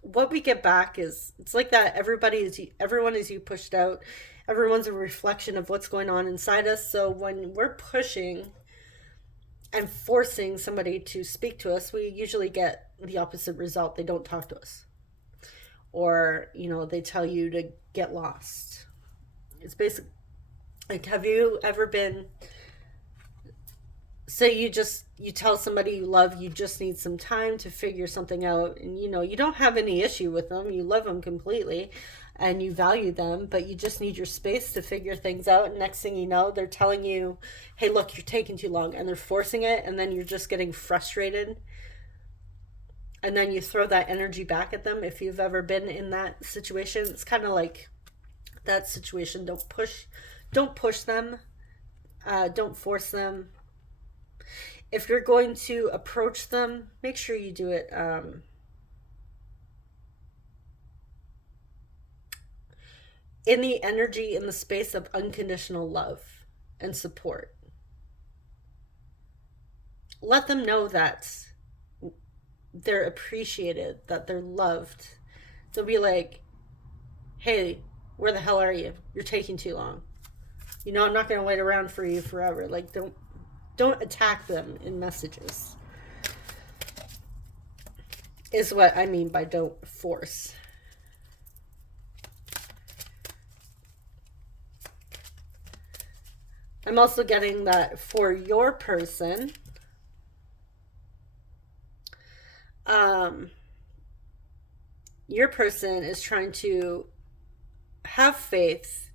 what we get back is, it's like that everyone is you pushed out. Everyone's a reflection of what's going on inside us. So when we're pushing and forcing somebody to speak to us, we usually get the opposite result. They don't talk to us. Or, they tell you to get lost. It's basically like, have you ever been, say you tell somebody you love, you just need some time to figure something out, and you don't have any issue with them, you love them completely and you value them, but you just need your space to figure things out, and next thing you know, they're telling you, hey, look, you're taking too long, and they're forcing it, and then you're just getting frustrated, and then you throw that energy back at them. If you've ever been in that situation, it's kind of like that situation. Don't push them, don't force them. If you're going to approach them, make sure you do it in the energy, in the space of unconditional love and support. Let them know that they're appreciated, that they're loved. They'll be like, hey, where the hell are you? You're taking too long. I'm not going to wait around for you forever. Like, don't attack them in messages, is what I mean by don't force. I'm also getting that for your person, your person is trying to have faith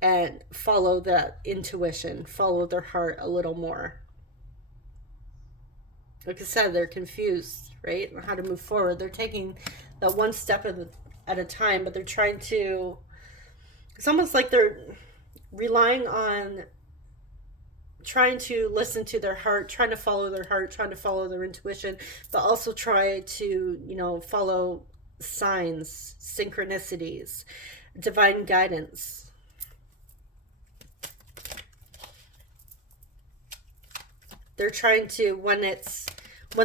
and follow that intuition, follow their heart a little more. Like I said, they're confused, right? On how to move forward. They're taking that one step at a time, but they're trying to, it's almost like they're relying on trying to listen to their heart, trying to follow their heart, trying to follow their intuition, but also try to, follow signs, synchronicities, divine guidance. They're trying to, when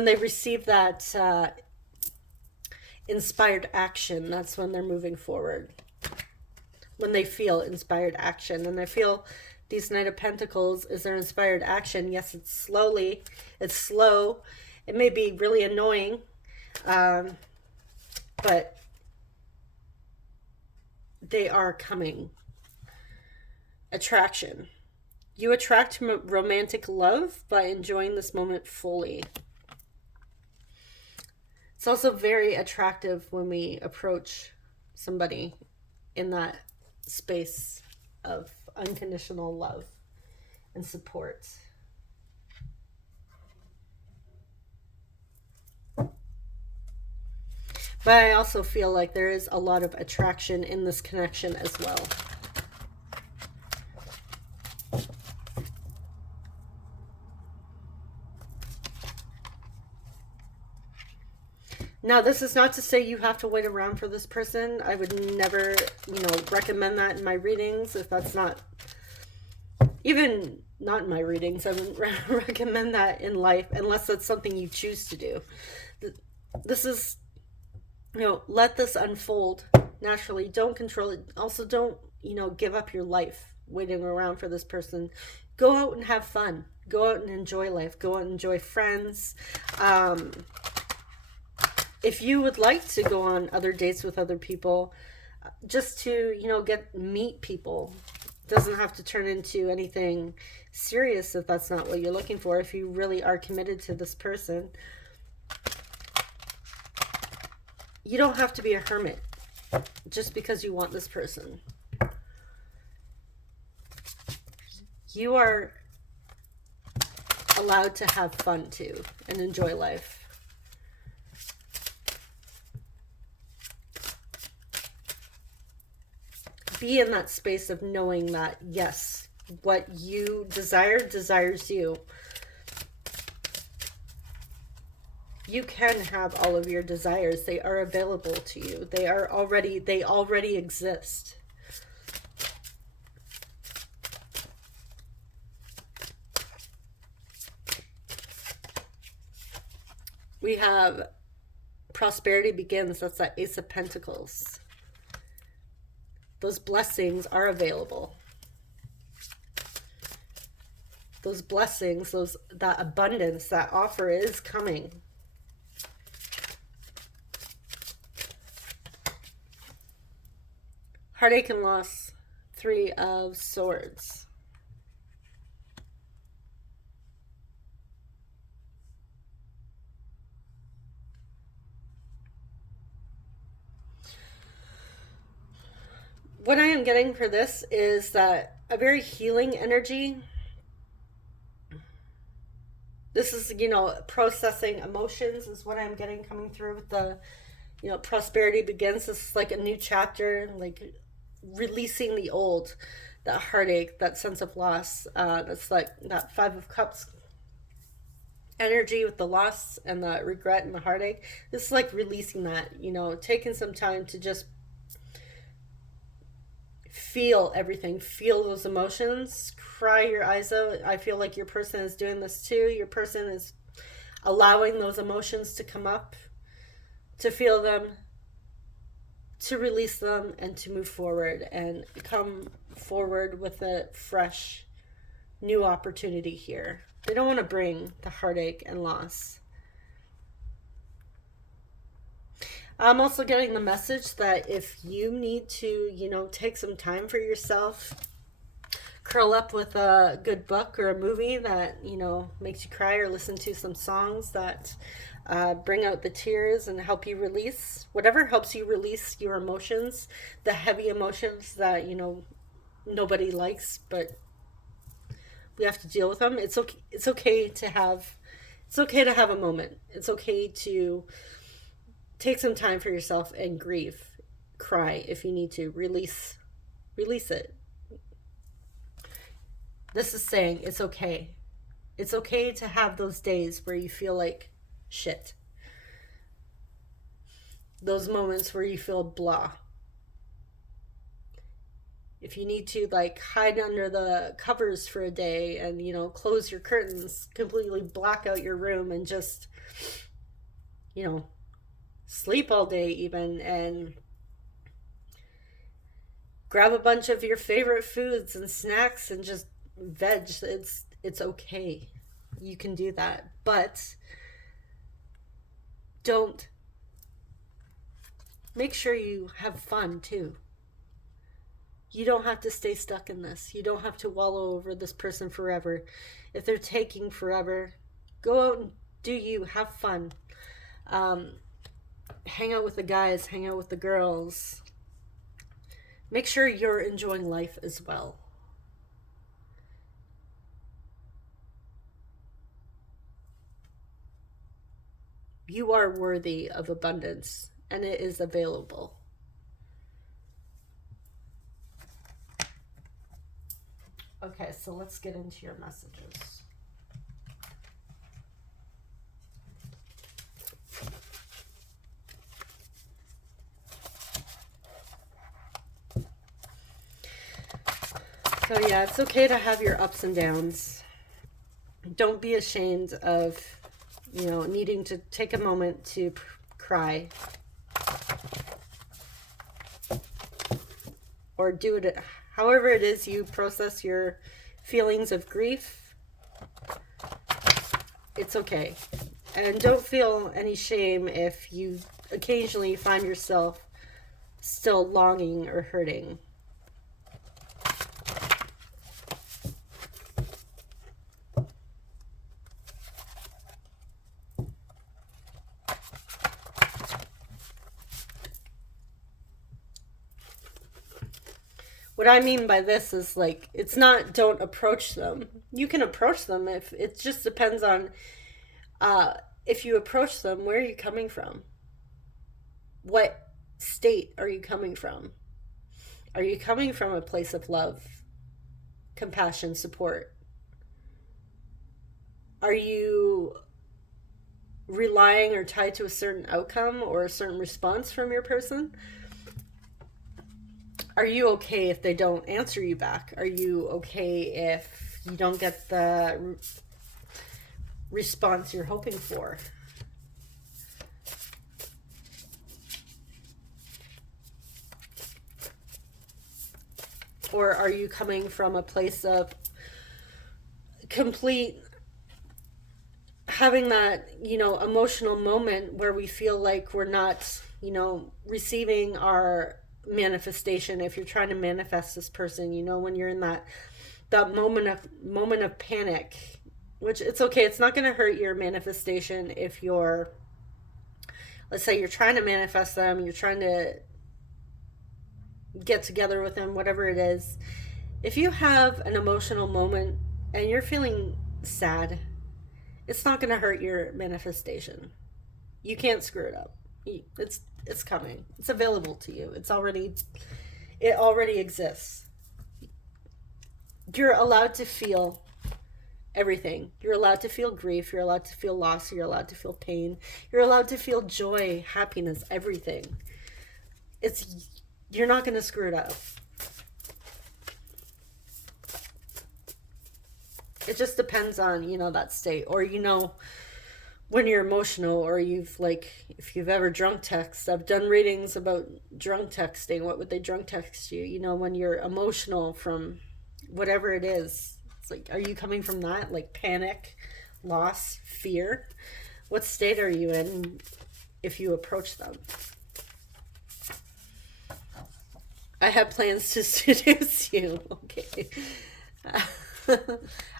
they receive that inspired action, that's when they're moving forward. When they feel inspired action. And I feel these Knight of Pentacles is their inspired action. Yes, it's slow. It may be really annoying, but they are coming. Attraction. You attract romantic love by enjoying this moment fully. It's also very attractive when we approach somebody in that space of unconditional love and support. But I also feel like there is a lot of attraction in this connection as well. Now, this is not to say you have to wait around for this person. I would never, recommend that in my readings if that's not Even not in my readings, I wouldn't recommend that in life unless that's something you choose to do. This is, let this unfold naturally. Don't control it. Also, don't, give up your life waiting around for this person. Go out and have fun. Go out and enjoy life. Go out and enjoy friends. If you would like to go on other dates with other people, just to, meet people. Doesn't have to turn into anything serious if that's not what you're looking for. If you really are committed to this person, you don't have to be a hermit just because you want this person. You are allowed to have fun too and enjoy life. Be in that space of knowing that, yes, what you desire desires you. You can have all of your desires. They are available to you. They already exist. We have prosperity begins. That's that Ace of Pentacles. Those blessings are available. Those blessings, that abundance, that offer is coming. Heartache and loss, Three of Swords. What I am getting for this is that a very healing energy. This is, processing emotions is what I'm getting coming through with the, prosperity begins. This is like a new chapter, like releasing the old, that heartache, that sense of loss. That's like that Five of Cups energy with the loss and the regret and the heartache. This is like releasing that, taking some time to just feel everything, feel those emotions, cry your eyes out. I feel like your person is doing this too. Your person is allowing those emotions to come up, to feel them, to release them, and to move forward and come forward with a fresh new opportunity here. They don't want to bring the heartache and loss. I'm also getting the message that if you need to, take some time for yourself, curl up with a good book or a movie that, makes you cry, or listen to some songs that bring out the tears and help you release, whatever helps you release your emotions, the heavy emotions that, nobody likes, but we have to deal with them. It's okay to have a moment. It's okay to take some time for yourself and grieve, cry if you need to, release it. This is saying it's okay. It's okay to have those days where you feel like shit. Those moments where you feel blah. If you need to hide under the covers for a day and, close your curtains, completely black out your room and just, sleep all day even, and grab a bunch of your favorite foods and snacks and just veg. It's okay. You can do that. But make sure you have fun too. You don't have to stay stuck in this. You don't have to wallow over this person forever. If they're taking forever, go out and do you. Have fun. Hang out with the guys, hang out with the girls. Make sure you're enjoying life as well. You are worthy of abundance, and it is available. Okay, so let's get into your messages. So yeah, it's okay to have your ups and downs. Don't be ashamed of, you know, needing to take a moment to cry. Or do it however it is you process your feelings of grief. It's okay. And don't feel any shame if you occasionally find yourself still longing or hurting. What I mean by this is, like, it's not don't approach them. You can approach them. If it just depends on if you approach them, where are you coming from? What state are you coming from? Are you coming from a place of love, compassion, support? Are you relying or tied to a certain outcome or a certain response from your person? Are you okay if they don't answer you back? Are you okay if you don't get the response you're hoping for? Or are you coming from a place of complete having that, you know, emotional moment where we feel like we're not, you know, receiving our manifestation? If you're trying to manifest this person, you know, when you're in that moment of panic, which it's okay, it's not going to hurt your manifestation if you're, let's say you're trying to manifest them, you're trying to get together with them, whatever it is. If you have an emotional moment and you're feeling sad, it's not going to hurt your manifestation. You can't screw it up. It's coming. It's available to you. It already exists. You're allowed to feel everything. You're allowed to feel grief. You're allowed to feel loss. You're allowed to feel pain. You're allowed to feel joy, happiness, everything. You're not going to screw it up. It just depends on, you know, that state. Or, you know, when you're emotional, or if you've ever drunk text. I've done readings about drunk texting. What would they drunk text you? You know, when you're emotional from whatever it is. It's like, are you coming from that? Like panic, loss, fear? What state are you in if you approach them? I have plans to seduce you. Okay. I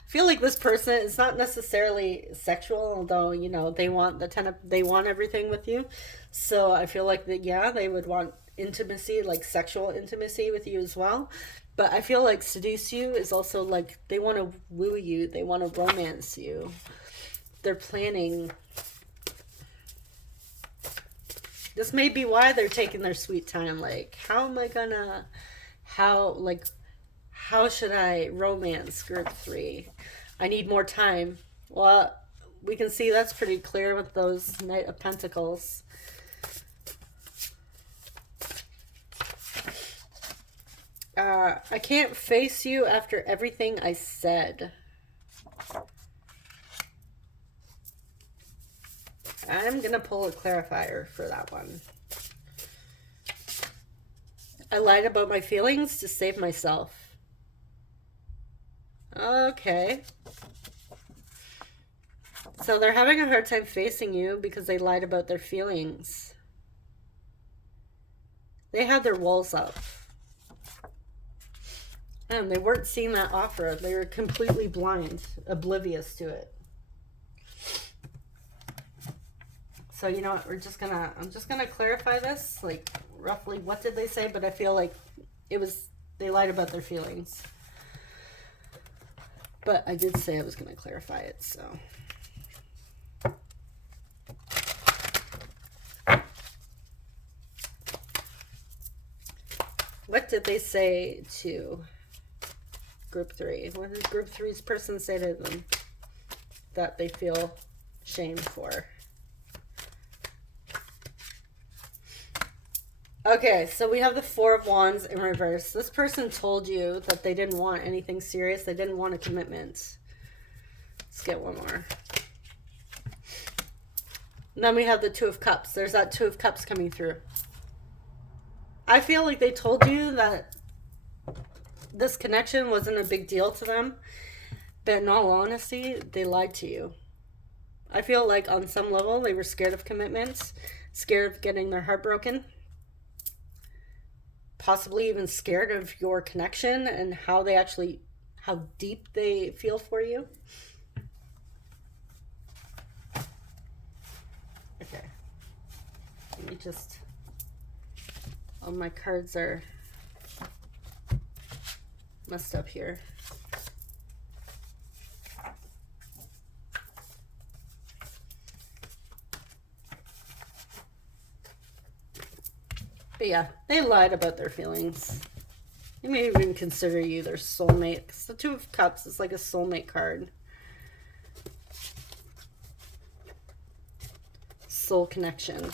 feel like this person is not necessarily sexual, although, you know, they want they want everything with you. So I feel like that, yeah, they would want intimacy, like sexual intimacy with you as well. But I feel like seduce you is also like they want to woo you, they want to romance you. They're planning. This may be why they're taking their sweet time. Like, how should I romance group 3? I need more time. Well, we can see that's pretty clear with those Knight of Pentacles. I can't face you after everything I said. I'm going to pull a clarifier for that one. I lied about my feelings to save myself. Okay. So they're having a hard time facing you because they lied about their feelings. They had their walls up. And they weren't seeing that offer. They were completely blind, oblivious to it. So you know what, I'm just gonna clarify this, like roughly what did they say, but I feel like they lied about their feelings. But I did say I was gonna clarify it, so. What did they say to group 3? What did group 3's person say to them that they feel shame for? Okay, so we have the Four of Wands in reverse. This person told you that they didn't want anything serious. They didn't want a commitment. Let's get one more. And then we have the Two of Cups. There's that Two of Cups coming through. I feel like they told you that this connection wasn't a big deal to them. But in all honesty, they lied to you. I feel like on some level they were scared of commitments, scared of getting their heart broken, possibly even scared of your connection and how deep they feel for you. Okay. Let me just, all my cards are messed up here. But yeah, they lied about their feelings. They may even consider you their soulmate. Because the Two of Cups is like a soulmate card. Soul connection.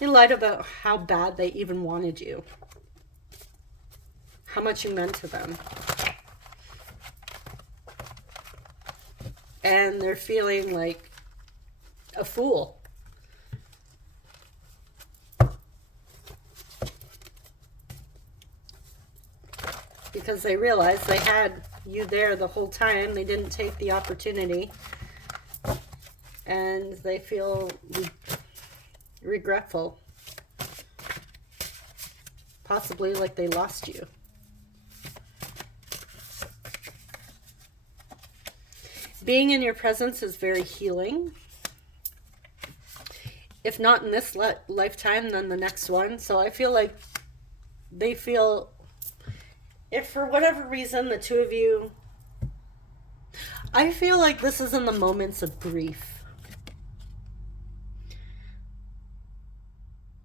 They lied about how bad they even wanted you. How much you meant to them. And they're feeling like a fool. Because they realized they had you there the whole time. They didn't take the opportunity. And they feel regretful. Possibly like they lost you. Being in your presence is very healing. If not in this lifetime, then the next one. So I feel like they feel, if for whatever reason the two of you, I feel like this is in the moments of grief.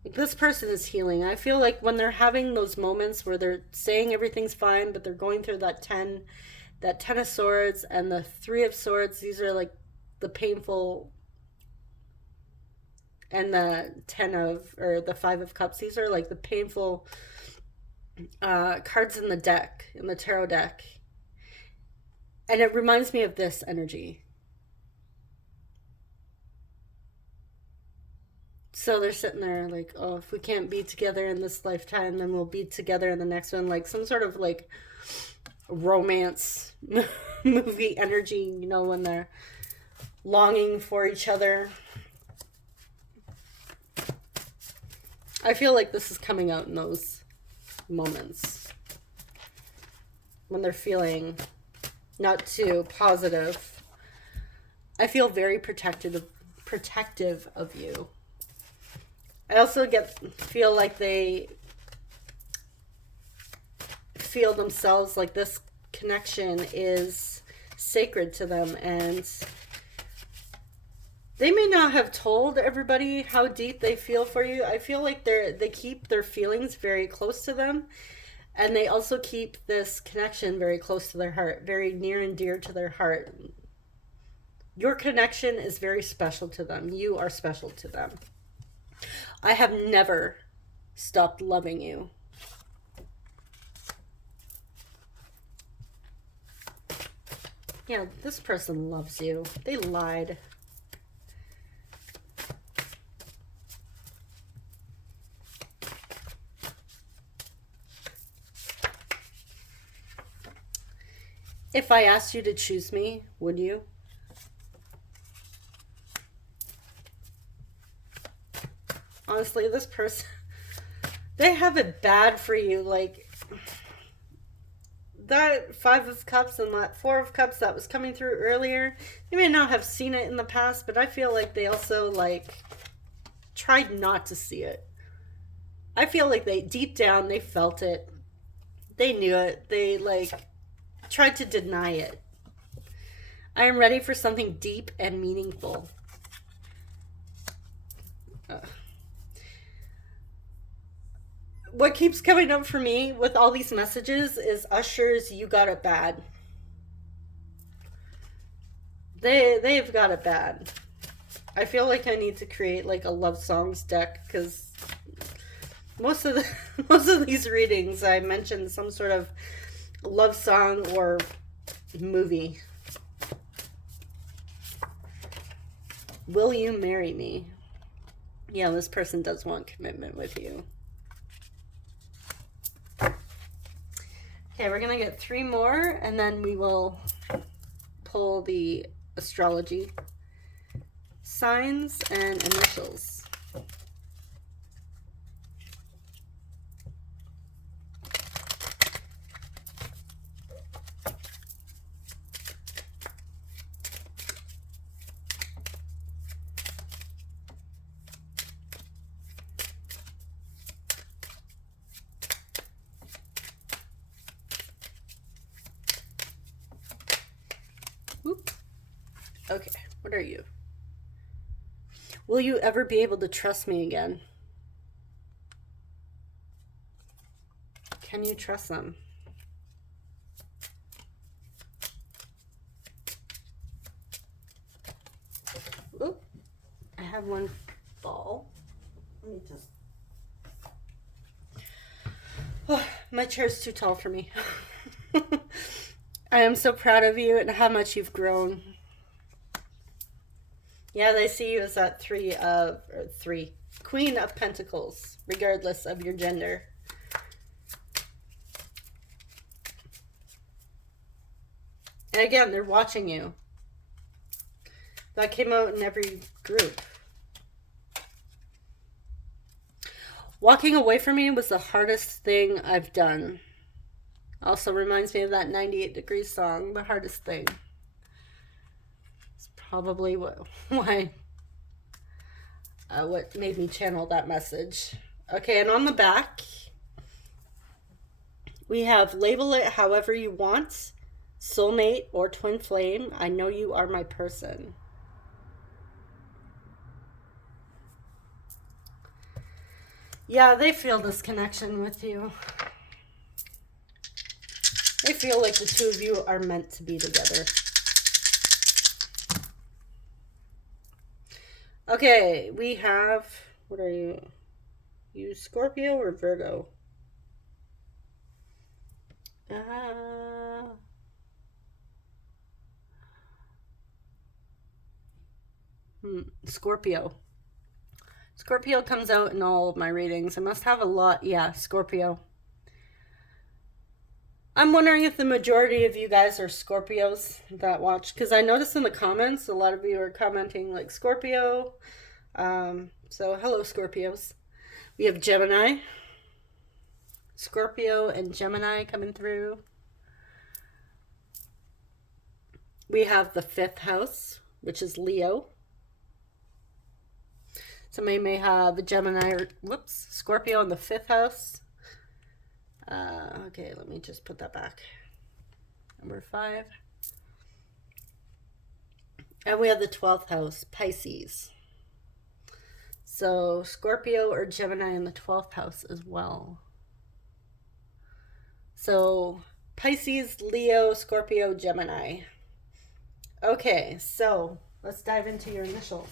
This person is healing. I feel like when they're having those moments where they're saying everything's fine, but they're going through that Ten of Swords and the Three of Swords, these are like the painful, and the the Five of Cups, these are like the painful cards in the deck, in the tarot deck. And it reminds me of this energy. So they're sitting there like, oh, if we can't be together in this lifetime, then we'll be together in the next one. Like some sort of like romance movie energy, you know, when they're longing for each other. I feel like this is coming out in those moments when they're feeling not too positive. I feel very protective of you. I also feel like they feel themselves like this connection is sacred to them, and they may not have told everybody how deep they feel for you. I feel like they keep their feelings very close to them, and they also keep this connection very close to their heart, very near and dear to their heart. Your connection is very special to them. You are special to them. I have never stopped loving you. Yeah, this person loves you. They lied. If I asked you to choose me, would you? Honestly, this person, they have it bad for you. Like, that Five of Cups and that Four of Cups that was coming through earlier, you may not have seen it in the past, but I feel like they also, like, tried not to see it. I feel like deep down, they felt it. They knew it. They, like, tried to deny it. I am ready for something deep and meaningful. What keeps coming up for me with all these messages is Usher's You Got It Bad. They've got it bad. I feel like I need to create like a love songs deck, because most of the most of these readings I mentioned some sort of love song or movie. Will you marry me? Yeah, this person does want commitment with you. Okay, we're gonna get 3 more, and then we will pull the astrology signs and initials. Oops. Okay, what are you? Will you ever be able to trust me again? Can you trust them? Oop, I have one ball. Let me just... Oh, my chair's too tall for me. I am so proud of you and how much you've grown. Yeah, they see you as that Queen of Pentacles, regardless of your gender. And again, they're watching you. That came out in every group. Walking away from me was the hardest thing I've done. Also reminds me of that 98 Degrees song, The Hardest Thing. It's probably what made me channel that message. Okay, and on the back, we have label it however you want, soulmate or twin flame. I know you are my person. Yeah, they feel this connection with you. They feel like the two of you are meant to be together. Okay, we have, what are you? You Scorpio or Virgo? Scorpio. Scorpio comes out in all of my readings. I must have a lot. Yeah, Scorpio. I'm wondering if the majority of you guys are Scorpios that watch, because I noticed in the comments a lot of you are commenting like Scorpio. So hello, Scorpios. We have Gemini, Scorpio and Gemini coming through. We have the 5th house, which is Leo. Somebody may have a Gemini or, whoops, Scorpio in the 5th house. Okay, let me just put that back. Number 5. And we have the 12th house, Pisces. So Scorpio or Gemini in the 12th house as well. So Pisces, Leo, Scorpio, Gemini. Okay, so let's dive into your initials.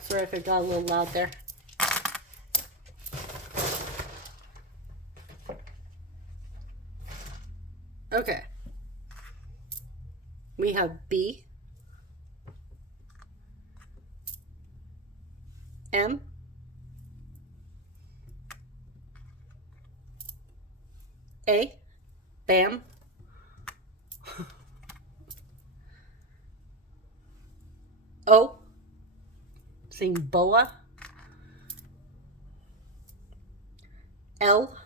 Sorry if it got a little loud there. Okay. We have B, M, A, bam, O, seeing boa, L,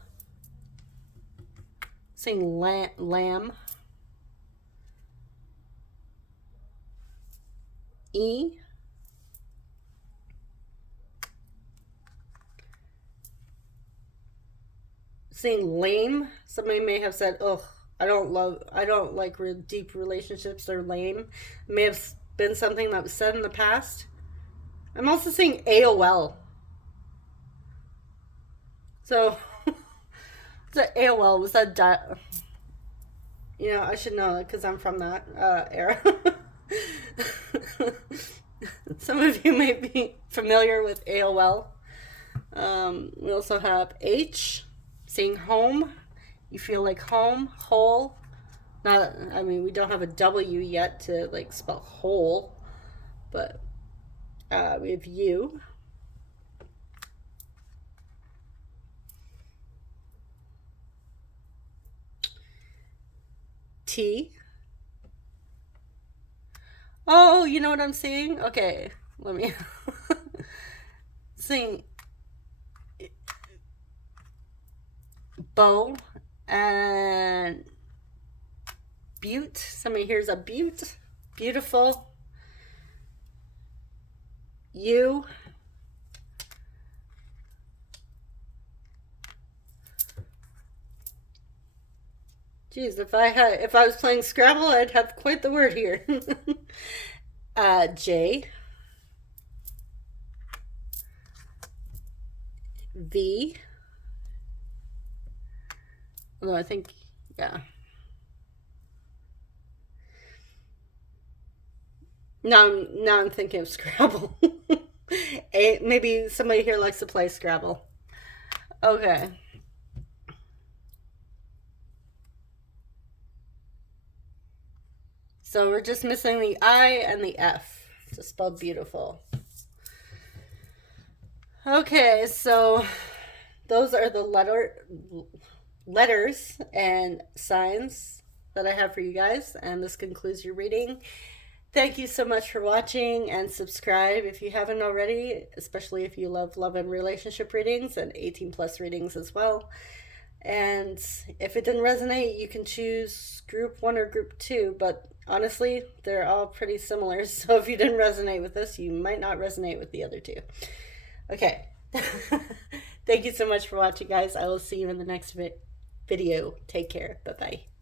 seeing lamb, E, seeing lame. Somebody may have said, "Oh, I don't like deep relationships. They're lame." It may have been something that was said in the past. I'm also seeing AOL. So, the AOL was that you know, I should know it because I'm from that era. Some of you may be familiar with AOL. We also have H, saying home. You feel like home, whole. Not, I mean, we don't have a W yet to like spell whole, but we have U. T. Oh, you know what I'm seeing? Okay, let me sing bow and butte. Somebody here's a butte. Beautiful. You. Geez, if I was playing Scrabble, I'd have quite the word here. J. V. Although I think, yeah. Now I'm thinking of Scrabble. Maybe somebody here likes to play Scrabble. Okay. So we're just missing the I and the F to spell beautiful. Okay, so those are the letters and signs that I have for you guys, and this concludes your reading. Thank you so much for watching, and subscribe if you haven't already, especially if you love love and relationship readings and 18 plus readings as well. And if it didn't resonate, you can choose group 1 or group 2, but honestly, they're all pretty similar. So if you didn't resonate with this, you might not resonate with the other two. Okay. Thank you so much for watching, guys. I will see you in the next video. Take care. Bye-bye.